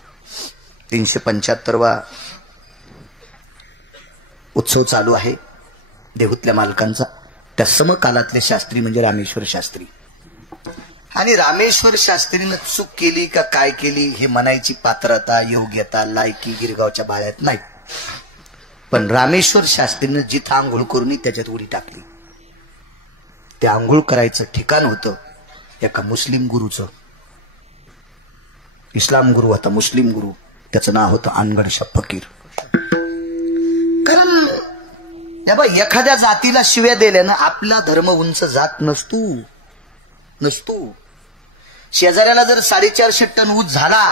375वा उत्सव चालू आहे देहूतल्या मालकांचा. त्या समकालातले शास्त्री म्हणजे रामेश्वर शास्त्री. आणि रामेश्वर शास्त्रीनं चूक केली का काय केली हे म्हणायची पात्रता, योग्यता, लायकी गिरगावच्या बाळ्यात नाही. पण रामेश्वर शास्त्रीनं जिथं आंघोळ करून त्याच्यात उडी टाकली. ते आंघोळ करायचं ठिकाण होतं एका मुस्लिम गुरुचं. इस्लाम गुरु होता, मुस्लिम गुरु. त्याचं नाव होतं अनगडशा फकीर. कारण एखाद्या जातीला शिव्या दिल्यानं आपला धर्म उंच जात नसतो. शेजाऱ्याला जर 450 टन ऊस झाला,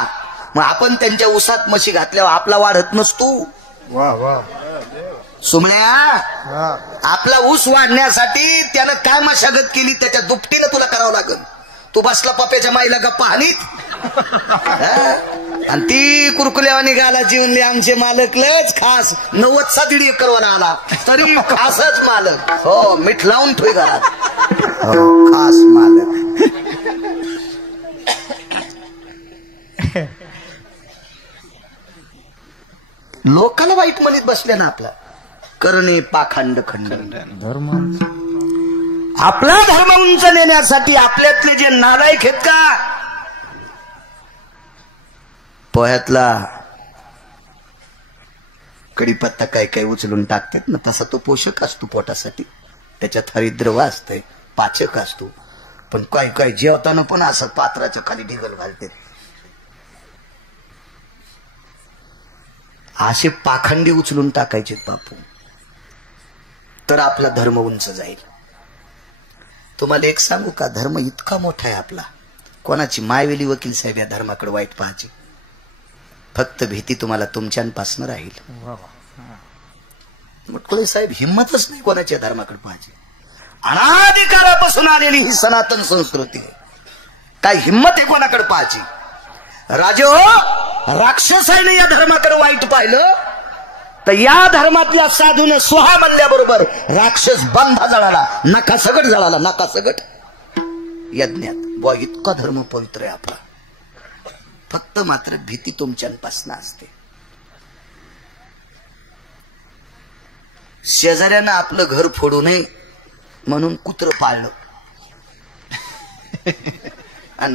मग आपण त्यांच्या ऊसात म्हशी घातल्यावर आपला वाढत नसतो. वा वा सुमण्या, आपला ऊस वाढण्यासाठी त्यानं काय मशागत केली त्याच्या दुपटीनं तुला करावं लागल. तू बसला पप्याच्या माईला गप्पा हानीत, आणि ती कुरकुल्यावानी गाला जीवनले आमचे मालक लच खास 90-100 एकरवाला आला तरी खासच मालक. हो, मीठ लावून ठेव घरात. हो, खास मालक. लोकाला वाईट म्हणत बसले ना. आपला करणे पाखंड खंड धर्म आपला धर्म उंच नेण्यासाठी आपल्यातले जे नालायक आहेत का, पोह्यातला कडीपत्ता काय काय उचलून टाकतात ना, तसा तो पोषक असतो पोटासाठी. त्याच्यात हरिद्रव असतंय, पाचक असतो. पण काय काय जेवताना पण असं पात्राच्या खाली ढिगल घालतात. असे पाखंडी उचलून टाकायचे बापू, तर आपला धर्म उंच जाईल. तुम्हाला एक सांगू का, धर्म इतका मोठा आहे आपला. कोणाची मायवेली वकील साहेब या धर्माकडे वाईट पाहायचे. फक्त भीती तुम्हाला तुमच्यापासून राहील. मुटकुळे साहेब हिंमतच नाही कोणाच्या धर्माकडे पाहायची. अनाधिकारापासून आलेली ही सनातन संस्कृती आहे. काय हिंमत आहे कोणाकडे पाहायची. राजे हो, राक्षसाने या धर्माकडे वाईट पाहिलं तर या धर्मातल्या साधून स्वहा म्हणल्याबरोबर राक्षस बंधा जळाला, नका सगट जळाला, नका सगट यज्ञात. बुवा इतका धर्म पवित्र आहे आपला. फक्त मात्र भीती तुमच्यापासून असते. शेजाऱ्यानं आपलं घर फोडू नये म्हणून कुत्र पाळलं, आणि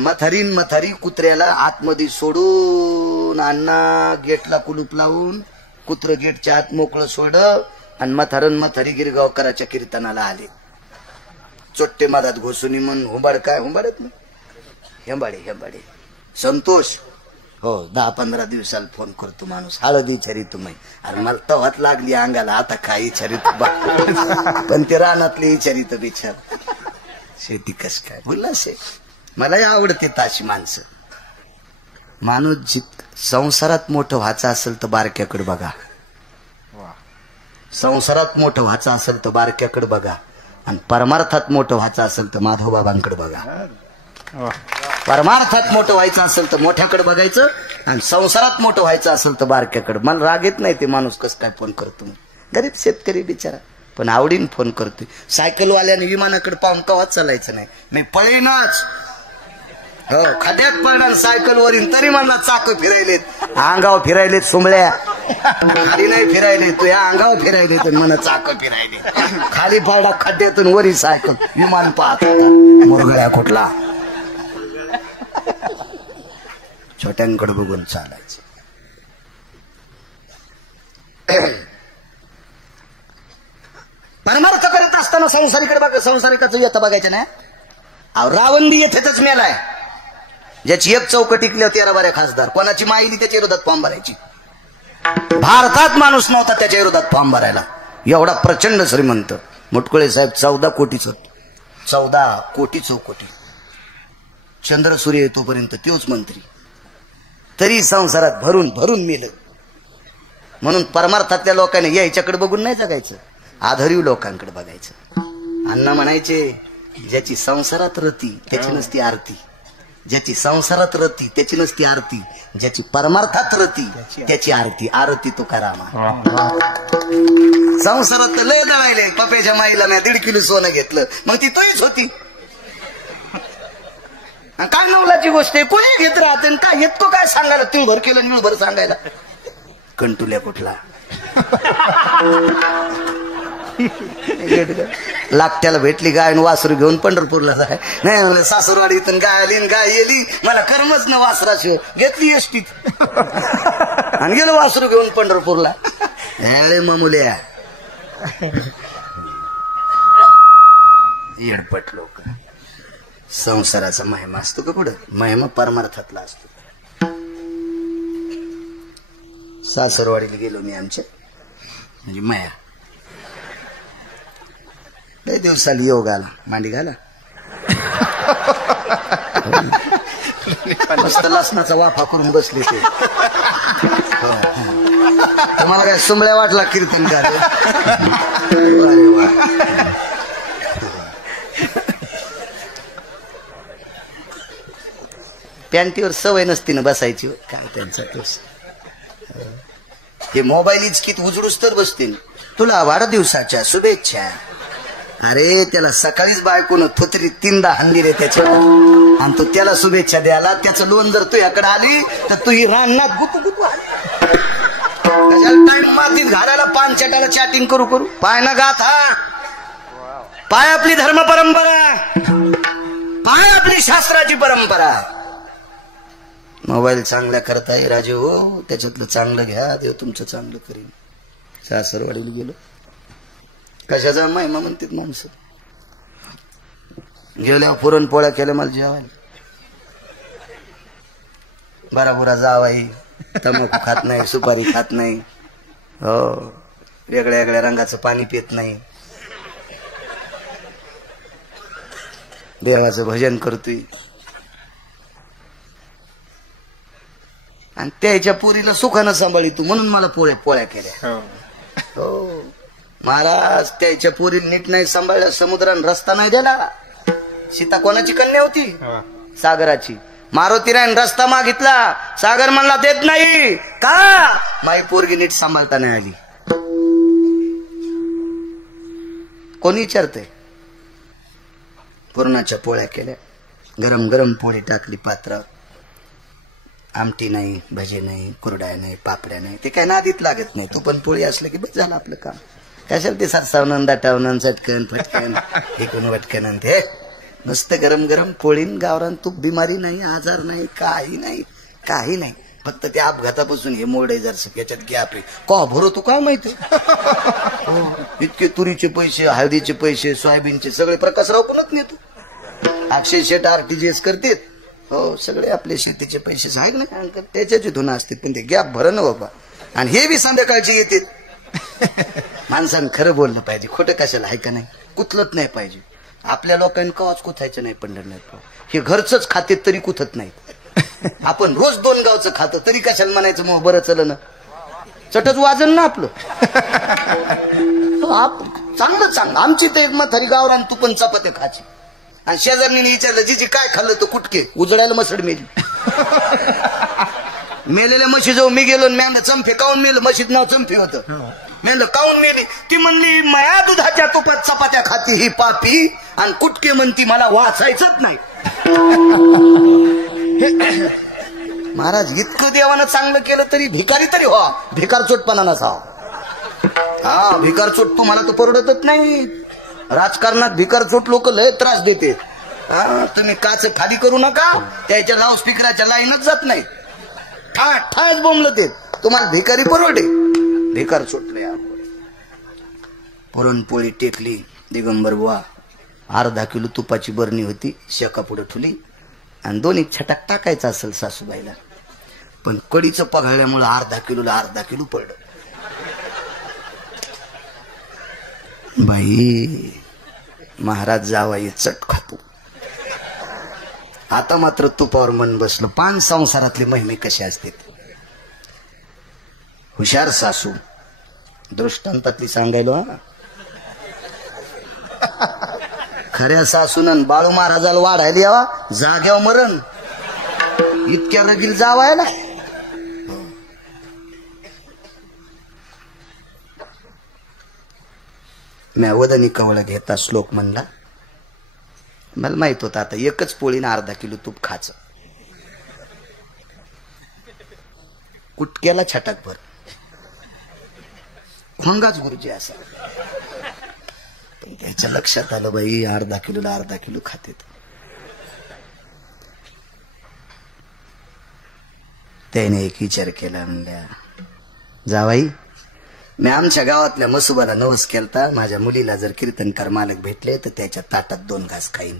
मथारी कुत्र्याला आतमध्ये सोडून अण्णा गेटला कुलूप लावून कुत्र गेटच्या आत मोकळं सोड, आणि मथारी गिरगावकराच्या कीर्तनाला आले. चोट्टे मधात घोसून म्हणून हुंबाड काय हुंबाडत ना, हेंबाडे संतोष. हो, 10-15 दिवसाला फोन करतो माणूस, हळदी छरी तुम्ही. अरे मला तवात लागली अंगाला, आता काय छरीत पण ते रानातली छरीत बिचार. शेती कस काय बोलला शे. मलाही आवडते ताशी माणसं. माणूस संसारात मोठं व्हायचं असेल तर बारक्याकडे बघा. संसारात मोठं व्हायचं असेल तर बारक्याकडे बघा, आणि परमार्थात मोठं व्हायचं असेल तर माधवबाबांकडे बघा. परमार्थात मोठं व्हायचं असेल तर मोठ्याकडे बघायचं, आणि संसारात मोठं व्हायचं असेल तर बारक्याकडे. मला राग येत नाही ते माणूस कसं काय फोन करतो. गरीब शेतकरी बिचारा, पण आवडीन फोन करतोय. सायकलवाल्याने विमानाकडे पाहून कवाच चालायचं नाही. मी पळेनच. हो, खड्यात पडणार सायकल वरील तरी मला चाक फिरायलेत, अंगावर फिरायलेत सुमळ्या. खाली नाही फिरायले, तू या अंगावर फिरायले तर मला चाक फिरायले. खाली पडला खड्ड्यातून वरी सायकल, विमान पाहत होता. मुरगळ्या कुठला छोट्यांकडे बघून चालायचं. परमार्थ करीत असताना संसारिकडे बघा, संसारिकाचं येतं बघायचं नाही. रावंदी येथेच मेलाय, ज्याची एक चौक टिकली 13 खासदार. कोणाची माहिती त्याच्या विरोधात फॉर्म भरायची. भारतात माणूस नव्हता त्याच्या विरोधात फॉर्म भरायला, एवढा प्रचंड श्रीमंत. मुटकुळे साहेब 14 कोटीच होत, 14 कोटी चौकोटी. चंद्र सूर्य येतोपर्यंत तोच मंत्री, तरी संसारात भरून भरून मेलं. म्हणून परमार्थातल्या लोकांनी याच्याकडे बघून नाही जगायचं, आधरीव लोकांकडे बघायचं. अण्णा म्हणायचे, ज्याची संसारात रती त्याची नसती आरती, ज्याची संसारात रती त्याची नसती आरती, ज्याची परमार्थात रती त्याची आरती. आरती तुकारामा. संसारात लय दळायले. पप्याच्या माईला मी 1.5 किलो सोनं घेतलं, मग ती तोच होती. काय नवलाची गोष्ट आहे, कोणी घेत राहते. काय येतो काय सांगायला, तिळभर केलं निळभर सांगायला. कंटुल्या कुठला लागत्याला भेटली गाय, वासरू घेऊन पंढरपूरला जाय. नाही सासूरवाडी इथून गाय आली, गाय येली, मला कर्मच ना वासराशिवाय. घेतली एसटीत आणि गेलो वासरू घेऊन पंढरपूरला. मामुल्या येडपट लोक. संसाराचा महिमा असतो का पुढं, महिमा परमार्थातला असतो. सासरवाडीला गेलो मी आमच्या, म्हणजे माया लय दिवसाला योग आला. मांडी घाला मस्त लसणाचा वाफा करून बसले ते. तुम्हाला काय सुंबळ्या वाटला कीर्तन का? अरे वा. पॅन्टीवर सवय नसती ना बसायची. काय त्यांचा तोस हे मोबाईल इचकीत उजडूस तर बसतील. तुला वाढदिवसाच्या शुभेच्छा. अरे त्याला सकाळीच बायकोनं थोतरी 3दा हल्ली रे त्याच्या, आणि तू त्याला शुभेच्छा द्यायला. त्याचं लोन जर तुझ्याकडे आली तर तू ही रानात गुतू टाइम मातीत घालायला पान चटाला चॅटिंग करू पाय ना गाथा. पाय आपली धर्म परंपरा, पाय आपली शास्त्राची परंपरा. मोबाईल चांगल्या करताय राजू हो, त्याच्यातलं चांगलं घ्या, देव तुमचं चांगलं करीन. सासरवाडीला गेलो, कशाचा महिमा म्हणतात माणसं. गेल्या पुरणपोळ्या केल्या मला जेवायला. बराबरा जावाई तंबाखू खात नाही, सुपारी खात नाही, हो वेगळ्या वेगळ्या रंगाचं पाणी पित नाही, देवाचं भजन करतोय. आणि त्याच्या पोरीला सुखानं सांभाळी तू, म्हणून मला पोळ्या केल्या. हो महाराज, त्याच्या पोरीला नीट नाही सांभाळलं, समुद्रानं रस्ता नाही दिला. सीता कोणाची कन्या होती? सागराची. मारुतीरायन रस्ता मागितला, सागर म्हणला देत नाही. का? माई पोरगी नीट सांभाळता नाही आली. कोणी विचारतंय? पुरणाच्या पोळ्या केल्या, गरम गरम पोळी टाकली पात्र. आमटी नाही, भजी नाही, कुरड्या नाही, पापड्या नाही. ते काय नादीत लागत नाही. तू पण पोळी असलं की बस झालं आपलं काम. कशाला ते सरसावनं दाटावनं चटकन फटकन एकूण वटकन. ते मस्त गरम गरम पोळीन गावरान तूप. बिमारी नाही, आजार नाही, काही नाही, काही नाही. फक्त त्या अपघातापासून हे मोडे जर याच्यात गॅप आहे. का भरो तू काय माहिती? इतके तुरीचे पैसे, हळदीचे पैसे, सोयाबीनचे सगळे प्रकाशराव कोणच नेतो. अक्षय शेट RTGS करतेत. हो सगळे आपले शेतीचे पैसे आहेत ना अंकल, त्याच्याची धुना असते. पण ते गॅप भरण बाबा. आणि हे बी संध्याकाळचे येतात. माणसानं खरं बोललं पाहिजे, खोटं कशाला आहे का नाही. कुथलत नाही पाहिजे. आपल्या लोकांनी कवाच कुथायचं नाही पंढरनाथ. हे घरचंच खाते तरी कुथत नाही. आपण रोज 2 गावचं खातो तरी कशाला म्हणायचं मग बरं चल ना. चटच वाजन ना आपलं. चांगलं चांगलं. आमची तर एक म्हातारी गावरान तू पण चपात्या खायची. आणि शेजारणीने विचारलं जीजी काय खाल्लं? तर कुटके. उजडायला मसड मेली. मेलेल्या म्हशी जाऊ मी गेलो. मी चंफे काऊन मेलं? म्हशीत नाव चंफे होतं. मेलं काऊन मेली? ती म्हणली माया दुधाच्या तुपात चपात्या खाती ही पापी, आणि कुटके म्हणती मला वाचायचंच नाही. महाराज इतकं देवानं चांगलं केलं तरी भिकारी तरी व्हा. भिकार चोटपणा नसावा. हा भिकार चोट तुम्हाला तर परवडतच नाही. राजकारणात भिकार चोट लोक लय त्रास देते. तुम्ही काच खाली करू नका, त्याच्या लाऊडस्पीकरच्या लाईनच जात नाही. ठाच बोंबलं ते. तुम्हाला भिकारी परवडे. भिकार चोटले. पुरणपोळी टेकली. दिगंबर बुवा 1/2 किलो तुपाची बरणी होती, शेका पुढे ठुली. आणि 2 छटाक टाकायचं असेल सासूबाईला, पण कडीचं पघळल्यामुळे 1/2 किलोला 1/2 किलो पडलं. बाई महाराज जावाई चट खातो. आता मात्र तुपावर मन बसलं. 5 संसारातले महिमे कसे असते. हुशार सासू. दृष्टांतातली सांगायलो. खऱ्या सासून बाळू महाराजाला वाढायला यावा, जाग्यावर मरण. इतक्या रगील जावायला. म्या वदनी कवळ घेता श्लोक म्हणला. मला माहित होतं आता एकच पोळीनं 1/2 किलो तूप खायचं. कुटक्याला छटाक भर. खोंगाच गुरुजी असा. पण त्याच्या लक्षात आलं बाई 1/2 किलोला 1/2 किलो खातेत. त्याने एक विचार केला. म्हणल्या जावाई मी आमच्या गावातल्या मसुबाला नवस केलता. माझ्या मुलीला जर कीर्तनकार मालक भेटले तर त्याच्या ताटात 2 घास खाईन.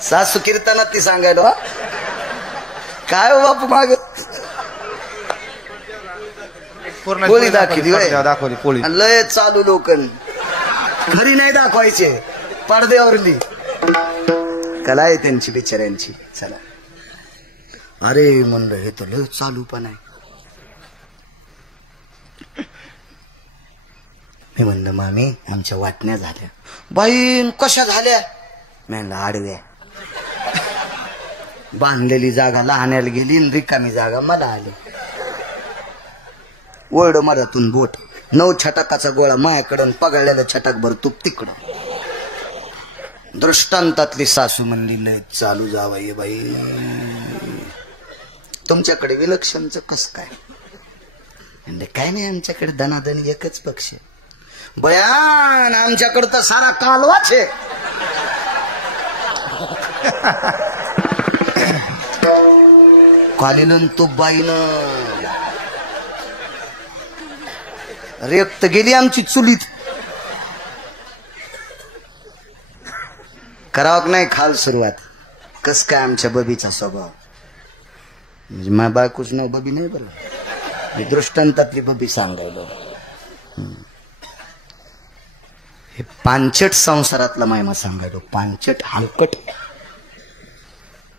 सासू कीर्तनात ती सांगायला काय बापू माग पोळी दाखवली होय. दाखवली पोळी. लय चालू लोकन खरी नाही दाखवायचे, पडद्यावरली कला आहे त्यांची बिचाऱ्यांची. चला अरे म्हणलं हे तर लय चालू पण आहे. मी म्हणलं मामी आमच्या वाटण्या झाल्या. बाई कशा झाल्या? म्हणलं आडव्या. बांधलेली जागा लहान्याला गेली, रिकामी जागा मला आली. ओरड मरातून बोट, 9 छटाकाचा गोळा मायाकडं, पगळलेलं छटाक भर तूप तिकडं. दृष्टांतातली सासू म्हणली लय चालू जावाय बाई. तुमच्याकडे विलक्षणचं कस काय? म्हणजे काय नाही, आमच्याकडे दनादन एकच पक्ष. बयान आमच्याकडं तर सारा कालवाच आहे. कालीलन तूप बाईनं रेक्त गेली आमची चुलीत. करावं नाही खाल सुरुवात. कस काय आमच्या बबीचा स्वभाव? म्हणजे माझ्या बायकोच नाव बबी नाही बरं, मी दृष्टांतातली बबी सांगायलो. हे पांचट संसारातला महिमा सांगायलो. पांचट हलकट.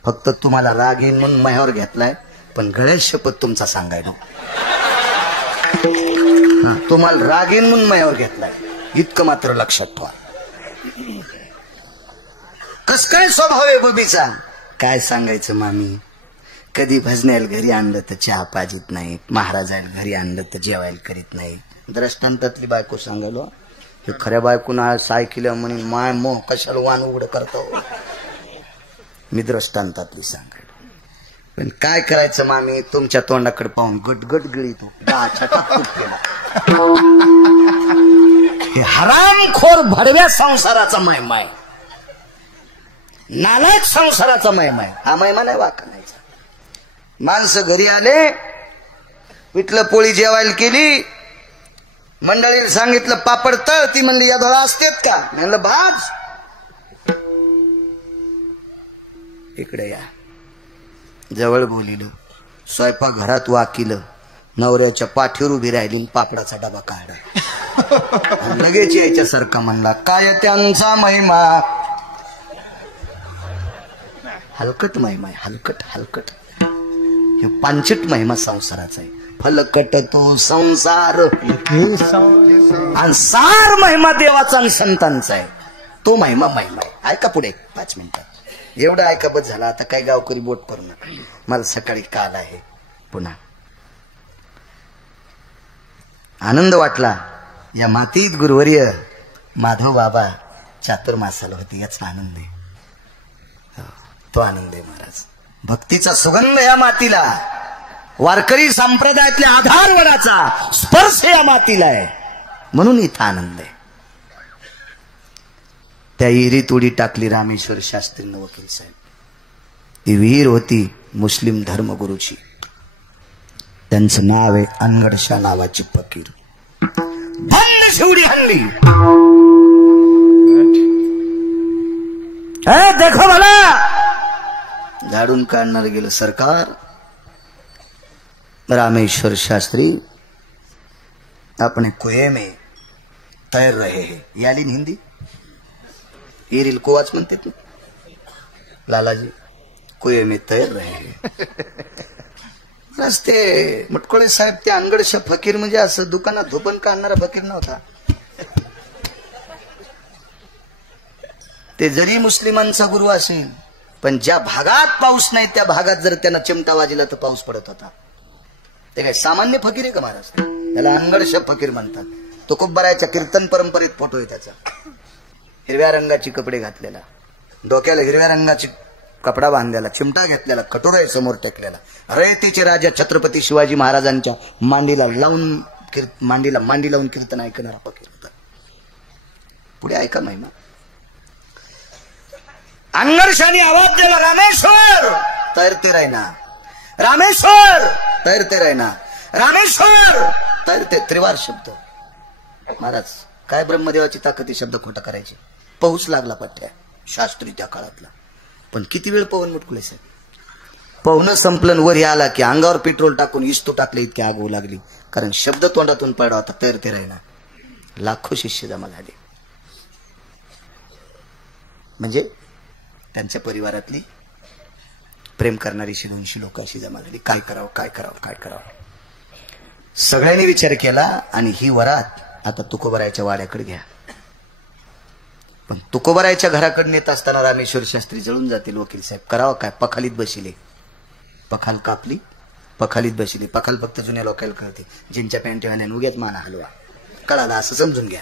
फक्त तुम्हाला राग येईन म्हणून मायावर घेतलाय, पण गळ्यात शपथ तुमचा सांगायलो. तुम्हाला राग येईन म्हणून मायावर घेतलाय, इतकं मात्र लक्षात ठेवा. कस काय स्वभाव आहे बबीचा? काय सांगायचं मामी. कधी भजण्याला घरी आणलं तर चहा पाजीत नाही, महाराजाला घरी आणलं तर जेवायला करीत नाही. दृष्टांतातली बायको सांगायलो. हे खऱ्या बायकोनं आज सायकिल म्हणून माय मोह कशाला वान उघड करतो. मी दृष्टांतातली सांगायलो. पण काय करायचं मामी, तुमच्या तोंडाकडे पाहून गटगट गिळीत केला. हे हरामखोर भडव्या संसाराचा महिमा, नालायक संसाराचा महिमा. हा महिमा नाही वाकणायचा. माणसं घरी आले, पिठलं पोळी जेवायला केली, मंडळीला सांगितलं पापड तळ. ती म्हणली या धळा असतेत का? म्हणलं भाज. इकडे या. जवळ बोलिलं, स्वयंपाक घरात वाकिलं, नवऱ्याच्या पाठीवर उभी राहिली, पापडाचा डबा काढा. लगेच यायच्यासारखा म्हणला काय त्यांचा महिमा. हलकट महिमा आहे, हलकट हलकट. हे पांचट महिमा संसाराचा आहे. फलकट तो संसार आणि सार महिमा देवाचा आणि संतांचा आहे. तो महिमा महिमा आहे. ऐका पुढे 5 मिनिटात. एवढं ऐका बस झाला. आता काय गावकरी बोट करू नका. मला सकाळी काल आहे पुन्हा. आनंद वाटला. या मातीत गुरुवर्य माधव बाबा चातुर्मासाला होते, याचा आनंद आहे. तो आनंद आहे महाराज. भक्तीचा सुगंध या मातीला, वारकरी संप्रदायातल्या आधार वडाचा स्पर्श या मातीला आहे, म्हणून इथं आनंद आहे. त्या विहिरीत उडी टाकली रामेश्वर शास्त्री वकील साहेब. ती विहीर होती मुस्लिम धर्मगुरूची. त्यांचं नाव आहे अनगडशा नावाची फकीर. बंद शिवडी हल्ली. देखो भला. झाडून काढणार गेलं सरकार. रामेश्वर शास्त्री अपने कुएं में तैर रहे हैं. याली हिंदी हिरील कुवाच म्हणतात ना लालाजी. कुएं में तैर रहे हैं. रस्ते मटकोळे साहेब ते अनगडशा फकीर म्हणजे असं दुकानात धोपण काढणारा फकीर नव्हता. ते जरी मुस्लिमांचा गुरु असेल, पण ज्या भागात पाऊस नाही त्या भागात जर त्यांना चिमटा वाजला तर पाऊस पडत होता. ते काय सामान्य फकीर आहे का महाराज? त्याला अनगडशा फकीर म्हणतात. तो कुब्बराच्या कीर्तन परंपरेत फोटो आहे त्याचा. हिरव्या रंगाची कपडे घातलेला, डोक्याला हिरव्या रंगाची कपडा बांधलेला, चिमटा घेतलेला, कटोरा समोर टेकलेला, रयतेचे राजा छत्रपती शिवाजी महाराजांच्या मांडीला मांडी लावून कीर्तन ऐकणारा फकीर होता. पुढे ऐका महिमा. अंगरशाने आवाज दिला, रामेश्वर तैरते रहना, रामेश्वर तैरते रहना, रामेश्वर तैरते. त्रिवार शब्द. महाराज काय ब्रह्मदेवाची ताकद शब्द खोटा करायचे. पाऊस लागला पट्ट्या. शास्त्री त्या काळातला. पण किती वेळ पवन मुटकुळे साहेब. पवनं संपलन वर आला की अंगावर पेट्रोल टाकून इस्तू टाकले इतकी आग होऊ लागली. कारण शब्द तोंडातून पडला होता तर ते राहिना. लाखो शिष्य जमा झाले. म्हणजे त्यांच्या परिवारातली प्रेम करणारी 100-200 लोक अशी जमा झाली. काय करावं काय करावं काय करावं. सगळ्यांनी विचार केला आणि ही वरात आता तुकोबरायच्या वाड्याकडे घ्या. पण तुकोबरायच्या घराकडे नेत असताना रामेश्वर शास्त्री जळून जातील. वकील साहेब करावं काय. पखालीत बसिले. पखाल कापली पखालीत बसली. पखाल फक्त जुन्या लोकांना कळते. जिंच्या पॅन्टवाल्याने उग्यात माना हलवा कळाला असं समजून घ्या.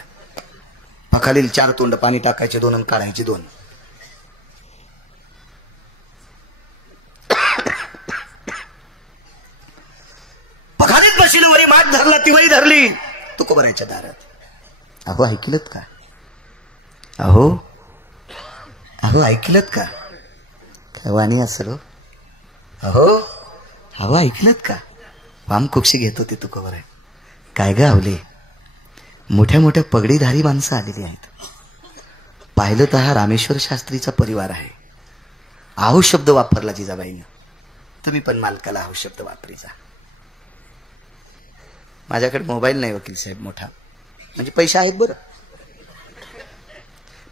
पखालील 4 तोंड पाणी टाकायचे 2 आणि काढायचे 2. पखालीत बसली वरी माठ धरला ती वरी धरली तुकोबरायच्या दारात. अहो ऐकलत का. अहो अहो ऐकलत का. काय वाणी असेल. अहो अहो ऐकलत का. वामकुक्षी घेत होते तुकोबराय. काय ग आवले. मोठ्या मोठ्या पगडीधारी माणसं आलेली आहेत. पाहिलं तर हा रामेश्वर शास्त्रीचा परिवार आहे. आहो शब्द वापरला जिजाबाईनं. तुम्ही पण मालकाला आहो शब्द वापरीचा. माझ्याकडे मोबाईल नाही वकील साहेब मोठा. म्हणजे पैसे आहेत बरं.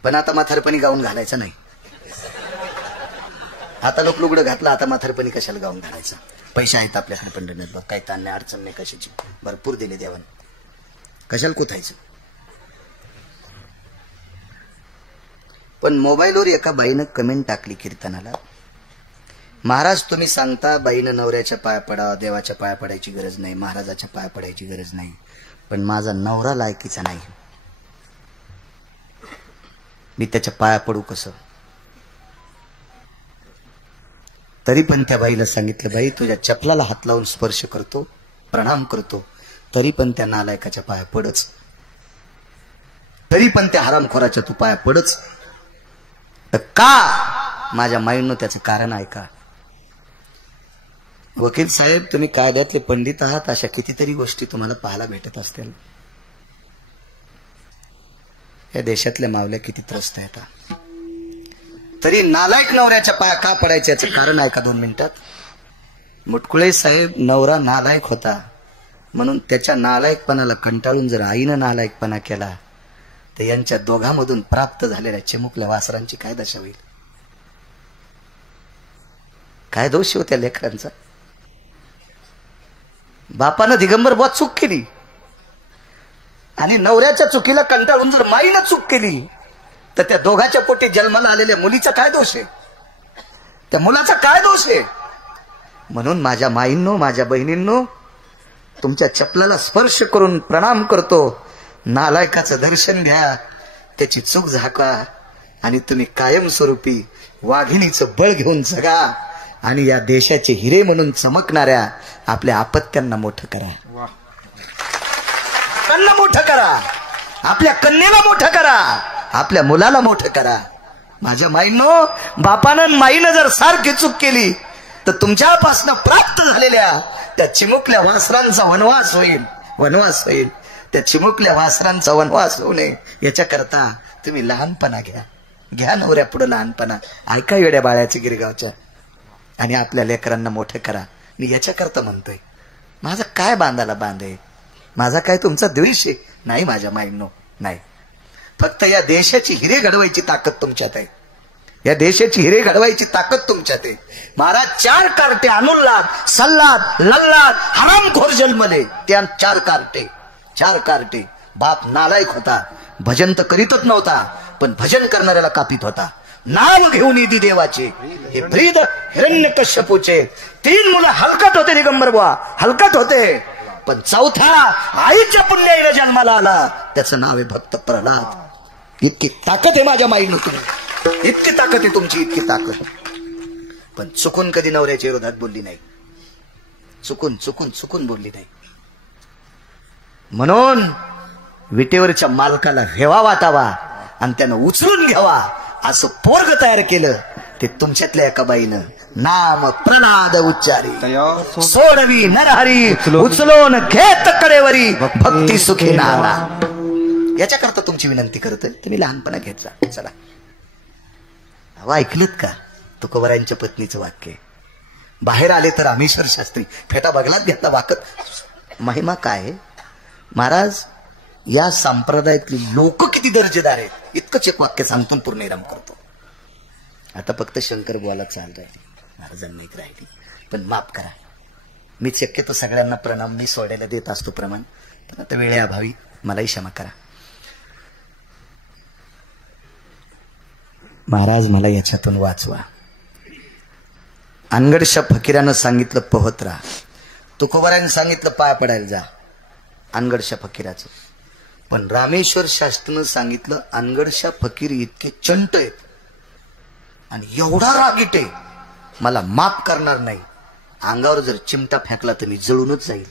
पण आता म्हातारपणी गाऊन घालायचं नाही. आता लोक लुगडं घातलं. आता म्हातारपणी कशाला गाऊन घालायचं. पैसे आहेत आपल्याकडे पंढरनाथ बघ. काही ताण नाही अडचण नाही कशाची. भरपूर दिले देवाने. कशाला कोथायचं. पण मोबाईलवर एका बाईनं कमेंट टाकली कीर्तनाला. महाराज तुम्ही सांगता बाईनं नवऱ्याच्या पाया पडावा. देवाच्या पाया पडायची गरज नाही. महाराजाच्या पाया पडायची गरज नाही. पण माझा नवरा लायकीचा नाही. मी त्याच्या पाया पडू कसं. तरी पण त्या बाईला सांगितलं बाई तुझ्या चपलाला हात लावून स्पर्श करतो प्रणाम करतो. तरी पण त्या नालायकाच्या पाया पडच. तरी पण त्या हरामखोराच्या तू पाया पडच. का माझ्या माईंनो त्याचं कारण ऐका. वकील साहेब तुम्ही कायद्यातले पंडित आहात. अशा कितीतरी गोष्टी तुम्हाला पाहायला भेटत असतील. या देशातल्या मावल्या किती त्रस्त आहेत. तरी नालायक नवऱ्याच्या पाया का पडायचं याचं कारण ऐका 2 मिनिटात. मुटकुळे साहेब नवरा नालायक होता म्हणून त्याच्या नालायकपणाला कंटाळून जर आईनं नालायकपणा केला तर यांच्या दोघांमधून प्राप्त झालेल्या चिमुकल्या वासरांची काय दशा होईल. काय दोष होत्या लेकरांचा. बापानं दिगंबर बुवा चूक केली आणि नवऱ्याच्या चुकीला कंटाळून जर माईनं चूक केली तर त्या दोघांच्या पोटी जन्माला आलेल्या मुलीचा काय दोष आहे. त्या मुलाचा काय दोष आहे. म्हणून माझ्या माईंनो माझ्या बहिणींनो तुमच्या चपलाला स्पर्श करून प्रणाम करतो. नालायकाचं दर्शन घ्या. त्याची चूक झाका आणि तुम्ही कायमस्वरूपी वाघिणीचं बळ घेऊन जगा आणि या देशाचे हिरे म्हणून चमकणाऱ्या आपल्या आपत्यांना मोठं करा. त्यांना मोठं करा. आपल्या कन्येला मोठं करा. आपल्या मुलाला मोठं करा. माझ्या माईंनो बापानं माईनं जर सारखी चूक केली तर तुमच्यापासून प्राप्त झालेल्या त्या चिमुकल्या वासरांचा वनवास होईल. वनवास होईल. त्या चिमुकल्या वासरांचा वनवास होऊ नये याच्याकरता तुम्ही लहानपणा घ्या. घ्या नवऱ्या पुढे लहानपणा. ऐका येड्या बाळ्याचे गिरगावच्या आणि आपल्या लेकरांना मोठं करा. मी याच्याकरता म्हणतोय. माझा काय बांधाला बांध आहे. माझा काय तुमचा द्वेष आहे नाही माझ्या माईंनो नाही. फक्त या देशाची हिरे घडवायची ताकद तुमच्यात आहे. या देशाची हिरे घडवायची ताकद तुमच्यात आहे. महाराज 4 कार्टे अनुल्लाद सल्लाद लल्लाद हरामखोर जन्मले. त्या 4 कार्टे. बाप नालायक होता. भजन तर करीतच नव्हता पण भजन करणाऱ्याला कापीत होता. नाव घेऊन येते देवाचे. हे ब्रीद हिरण्यकश्यपूचे 3 मुलं हलकट होते. दिगंबर बुवा हलकट होते. पण 4था आईच्या पुण्याईला जन्माला आला. त्याचं नाव आहे भक्त प्रल्हाद. इतकी ताकद आहे माझ्या माईनं तुम्ही. इतकी ताकद आहे तुमची. इतकी ताकद. पण चुकून कधी नवऱ्याच्या विरोधात बोलली नाही. चुकून बोलली नाही. म्हणून विटेवरच्या मालकाला हेवा वाटावा आणि त्यानं उचलून घ्यावा असं पोरग तयार केलं. ते तुमच्यातल्या एका बाईनं नाम प्रल्हाद उच्चारी सोडवी नरहरी उचलोन घेत कडेवरी भक्ती सुखी नाला. याच्याकरता तुमची विनंती करतोय. तुम्ही लहानपणा घेत जा. चला. अहो ऐकलीत का तुकोबरायांच्या पत्नीचं वाक्य. बाहेर आले तर रामेश्वर शास्त्री फेटा बगलात घेतला वाकत. महिमा काय महाराज, या संप्रदायातली लोक किती दर्जेदार आहेत इतकंच एक वाक्य सांगतो पूर्ण विराम करतो. आता फक्त शंकर बुवाला चाल राहिली, महाराजांना एक राहिली. पण माफ करा, मी शक्यतो सगळ्यांना प्रणाम मी सोडायला देत असतो प्रमाण, पण आता वेळेअभावी मलाही क्षमा करा. महाराज मला याच्यातून वाचवा. अनगडशा फकीरानं सांगितलं पोहत राहा, तुकोबाराने सांगितलं पाय पडायला जा, अनगडशा फकीराचं. पण रामेश्वर शास्त्रीनं सांगितलं अनगडशा फकीर इतके चंट आहेत आणि एवढा रागीट आहे, मला माफ करणार नाही. अंगावर जर चिमटा फेकला तर मी जळूनच जाईल.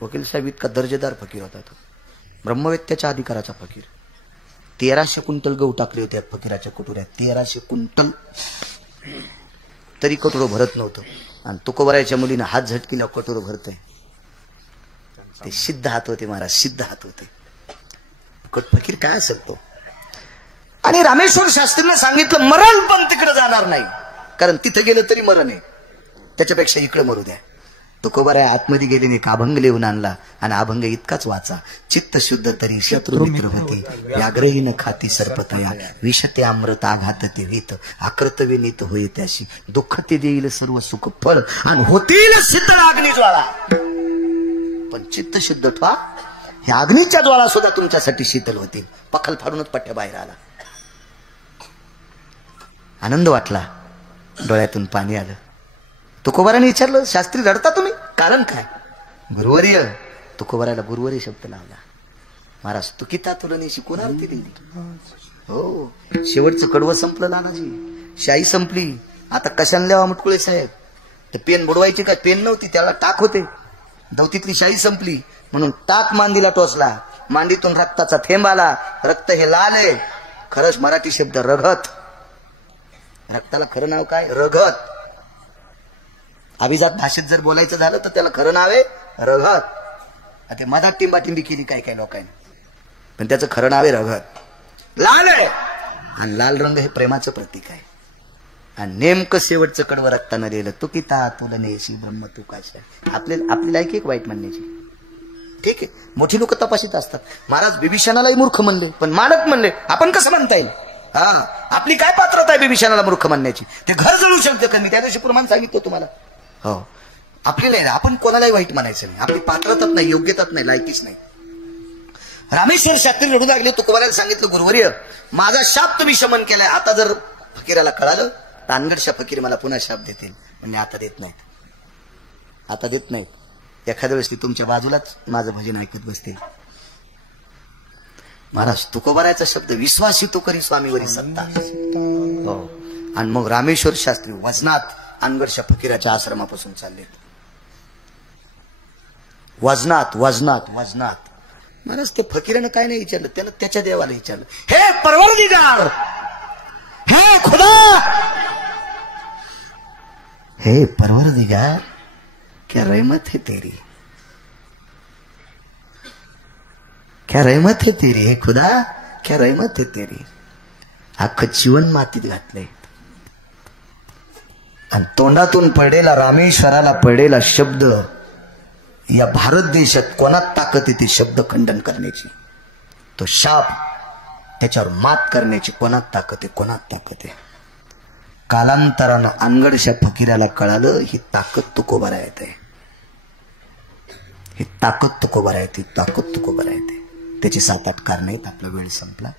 वकील साहेब इतका दर्जेदार फकीर होता तो, ब्रह्मवेत्याच्या अधिकाराचा फकीर. 1300 क्विंटल गहू टाकले होते फकीराच्या कटोऱ्यात, 1300 क्विंटल, तरी कटोरं भरत नव्हतं. आणि तुकोबाराच्या मुलीनं हात झटकीला कटोरं भरतंय. ते सिद्ध हात होते महाराज, सिद्ध हात होते. फकीर काय असेल तो. आणि रामेश्वर शास्त्रीनं सांगितलं मरण पण तिकडे जाणार नाही, कारण तिथे गेलं तरी मरण आहे, त्याच्यापेक्षा इकडे मरू द्या. तुकोबाराय आतमध्ये गेले नाही, अभंग लिहून आणला आणि अभंग इतकाच वाचा. चित्त शुद्ध तरी शत्रू मित्र होती, व्याघ्रहीन खाती सर्पतया, विषते अमृत आघात ते वीत, आकृत विनीत होई त्याशी, दुःख ते देईल सर्व सुख फळ आणि होतील शीतळ अग्नी ज्वाळा. पण चित्त शुद्ध ठेवा, ह्या अग्नीच्या ज्वाळा सुद्धा तुमच्यासाठी शीतल होतील. पखल फाडूनच पट्ट्या बाहेर आला. आनंद वाटला, डोळ्यातून पाणी आलं. तुकोबाराने विचारलं शास्त्री रडता तुम्ही, कारण काय. गुरुवर्य, तुकोबाराला गुरुवर्य शब्द लावला. महाराज तुकिता तुलनेशी कोणावरती दिली. हो, शेवटचं कडवं संपलं नानाजी, शाई संपली. आता कशाने लिहावा मुटकुळे साहेब, तर पेन बुडवायची का, पेन नव्हती त्याला टाक होते. दौतीतली शाई संपली म्हणून टाक मांदीला टोचला, मांडीतून रक्ताचा थेंब आला. रक्त हे लाल आहे, खरंच मराठी शब्द रगत. रक्ताला खरं नाव काय, रगत. अभिजात भाषेत जर बोलायचं झालं तर त्याला खरं नाव आहे रगत. आता मधात टिंबाटिंबी केली काय काय लोकांनी, पण त्याचं खरं नाव आहे रगत. लाल आहे आणि लाल रंग हे प्रेमाचं प्रतीक आहे. आणि नेमकं शेवटचं कडवं रक्तानं लिहिलं तुकिता तुलनेशी ब्रह्म तू काशा. आपली लायकी एक वाईट म्हणण्याची, ठीक आहे. मोठी लोक तपासित असतात. महाराज बिभीषणालाही मूर्ख म्हणले, पण मानक म्हणले. आपण कसं म्हणता येईल. हा, आपली काय पात्रता आहे बिभीषणाला मूर्ख म्हणण्याची. ते घर जळू शकतं का, मी त्या दिवशी प्रमाण सांगितलं तुम्हाला. हो, आपली नाही, आपण कोणालाही वाईट म्हणायचं नाही. आपली पात्रताच नाही, योग्यताच नाही, लायकीच नाही. रामेश्वर शास्त्री रडू लागले. तुकोबाराला सांगितलं गुरुवर्य, माझा शाप तुम्ही शमन केलाय. आता जर फकीराला कळालं तर अनगडशा फकीर मला पुन्हा शाप देतील. पण आता देत नाहीत, आता देत नाहीत. एखाद्या वेळेस ती तुमच्या बाजूलाच माझं भजन ऐकत बसते. महाराज तुकोबाराचा शब्द विश्वासी तो करी स्वामीवरी सत्ता. हो, आणि मग रामेश्वर शास्त्री वजनात अनगडशा फकीराच्या आश्रमापासून चालले. वजनात वजनात वजनात. महाराज ते फकीरानं काय नाही विचारलं, त्यानं त्याच्या देवाला विचारलं, हे परवरदिगार, हे खुदा, हे परवरदिगार, क्या रहमत है तेरी, क्या रहमत है तेरी, हे खुदा क्या रहमत है तेरी. अख्खं जीवन मातीत घातलंय. आणि तोंडातून पडेला, रामेश्वराला पडेला शब्द, या भारत देशात कोणात ताकद येते शब्द खंडन करण्याची, तो शाप त्याच्यावर मात करण्याची कोणात ताकद आहे, कोणात ताकद आहे. कालांतरानं अनगडशा फकीराला कळालं ही ताकद तुकोबारा येते, ही ताकद तुकोबारा येते, ताकद तुकोबारा येते. त्याची 7-8 कारण आहेत. आपला वेळ संपला,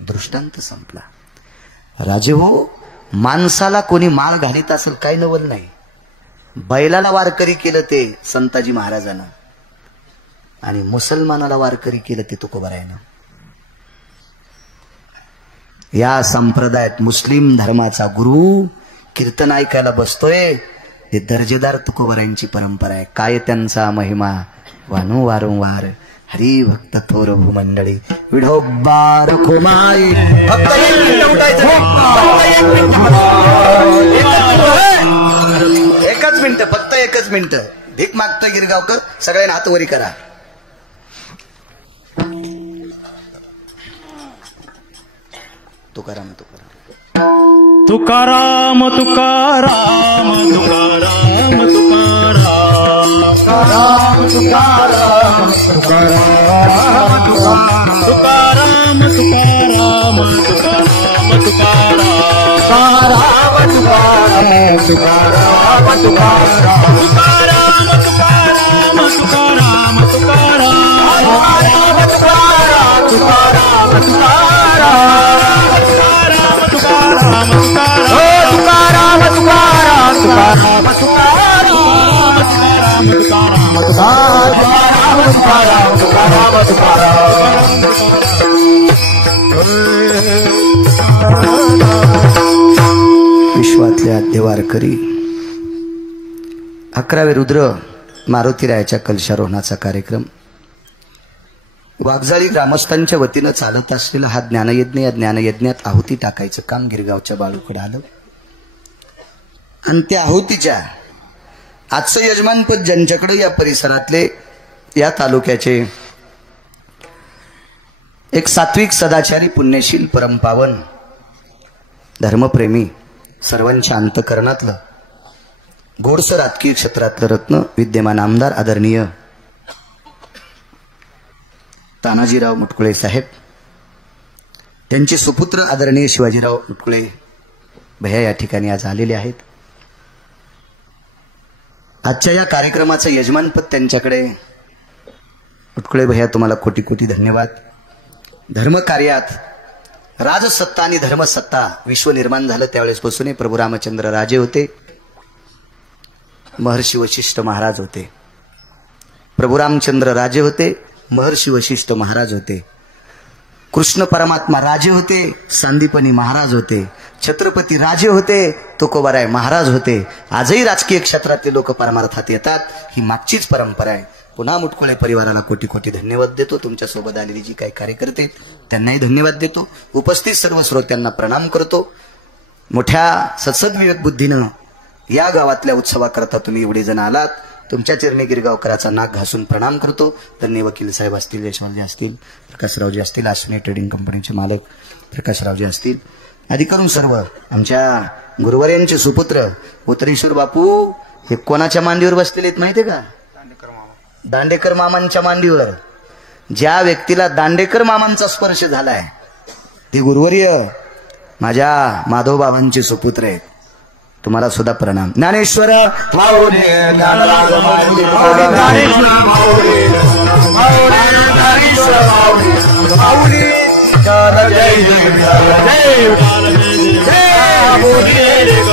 दृष्टांत संपला. राजे हो, माणसाला कोणी माळ घालीत असेल काही नवल नाही. बैलाला वारकरी केलं ते संताजी महाराजानं, आणि मुसलमानाला वारकरी केलं ते तुकोबारायनं. या संप्रदायात मुस्लिम धर्माचा गुरु कीर्तन ऐकायला बसतोय, हे दर्जेदार तुकोबारायांची परंपरा आहे. काय त्यांचा महिमा वानु वारंवार हरी भक्त थोर भूमंडळी विढोबा रखुमाई. फक्त 1 मिनिट उठायचं, एकच मिनिट, फक्त 1 मिनिट. भीक मागतोय गिरगावकर, सगळ्यांना हात वरी करा. तुकाराम तुकाराम. तुकाराम तुकाराम तुकाराम तुकाराम तुकाराम तुकाराम तुकाराम तुकाराम तुकाराम तुकाराम तुकाराम तुकाराम तुकाराम तुकाराम तुकाराम विश्वातल्या देवारकरी 11वे रुद्र मारुतीरायाच्या कलशारोहणाचा कार्यक्रम वाघजाळी ग्रामस्थांच्या वतीनं चालत असलेला हा ज्ञानयज्ञ, या ज्ञानयज्ञात आहुती टाकायचं काम गिरगावच्या बाळूकडे आलं आणि त्या आहुतीच्या आजचं यजमानपद ज्यांच्याकडे या परिसरातले, या तालुक्याचे एक सात्विक सदाचारी पुण्यशील परमपावन धर्मप्रेमी सर्वांच्या अंतकरणातलं गोडसर राजकीय क्षेत्रातलं रत्न विद्यमान आमदार आदरणीय तानाजीराव मुटकुळे साहेब, त्यांचे सुपुत्र आदरणीय शिवाजीराव मुटकुळे भैया या ठिकाणी आज आलेले आहेत. आजच्या या कार्यक्रमाचं यजमानपद त्यांच्याकडे. मुटकुळे भैया तुम्हाला कोटी कोटी धन्यवाद. धर्मकार्यात राजसत्ता आणि धर्मसत्ता विश्व निर्माण झालं त्यावेळेसपासून प्रभू रामचंद्र राजे होते, महर्षी वशिष्ठ महाराज होते. प्रभू रामचंद्र राजे होते, महर्षी वशिष्ठ महाराज होते. कृष्ण परमात्मा राजे होते, सांदीपनी महाराज होते. छत्रपती राजे होते, तुकोबाराय महाराज होते. आजही राजकीय क्षेत्रातले लोक परमार्थात येतात, ही मागचीच परंपरा आहे. पुन्हा मुटकुळे परिवाराला कोटी कोटी धन्यवाद देतो. तुमच्या सोबत आलेली जी काही कार्यकर्ते त्यांनाही धन्यवाद देतो. उपस्थित सर्व श्रोत्यांना प्रणाम करतो. मोठ्या सत्सद्विवेक बुद्धीनं या गावातल्या उत्सवाकरता तुम्ही एवढे जण आलात. तुमच्या चरणी गिरगावकराचा नाक घासून प्रणाम करतो. धन्य वकील साहेब असतील, यशवंतजी असतील, प्रकाशरावजी असतील, अश्विनी ट्रेडिंग कंपनीचे मालक प्रकाशरावजी असतील, आदी करून सर्व आमच्या गुरुवर्यांचे सुपुत्र उतरेश्वर बापू हे कोणाच्या मांडीवर बसलेले आहेत माहितीये का? दांडेकर मामांच्या मांडीवर. ज्या व्यक्तीला दांडेकर मामांचा स्पर्श झालाय ते गुरुवर्य माझ्या माधव बाबांचे सुपुत्र आहेत. तुम्हाला सुद्धा प्रणाम. ज्ञानेश्वर माऊली, ज्ञानराज माऊली, ज्ञानेश्वर माऊली, ज्ञानेश्वर माऊली, माऊली, जय जय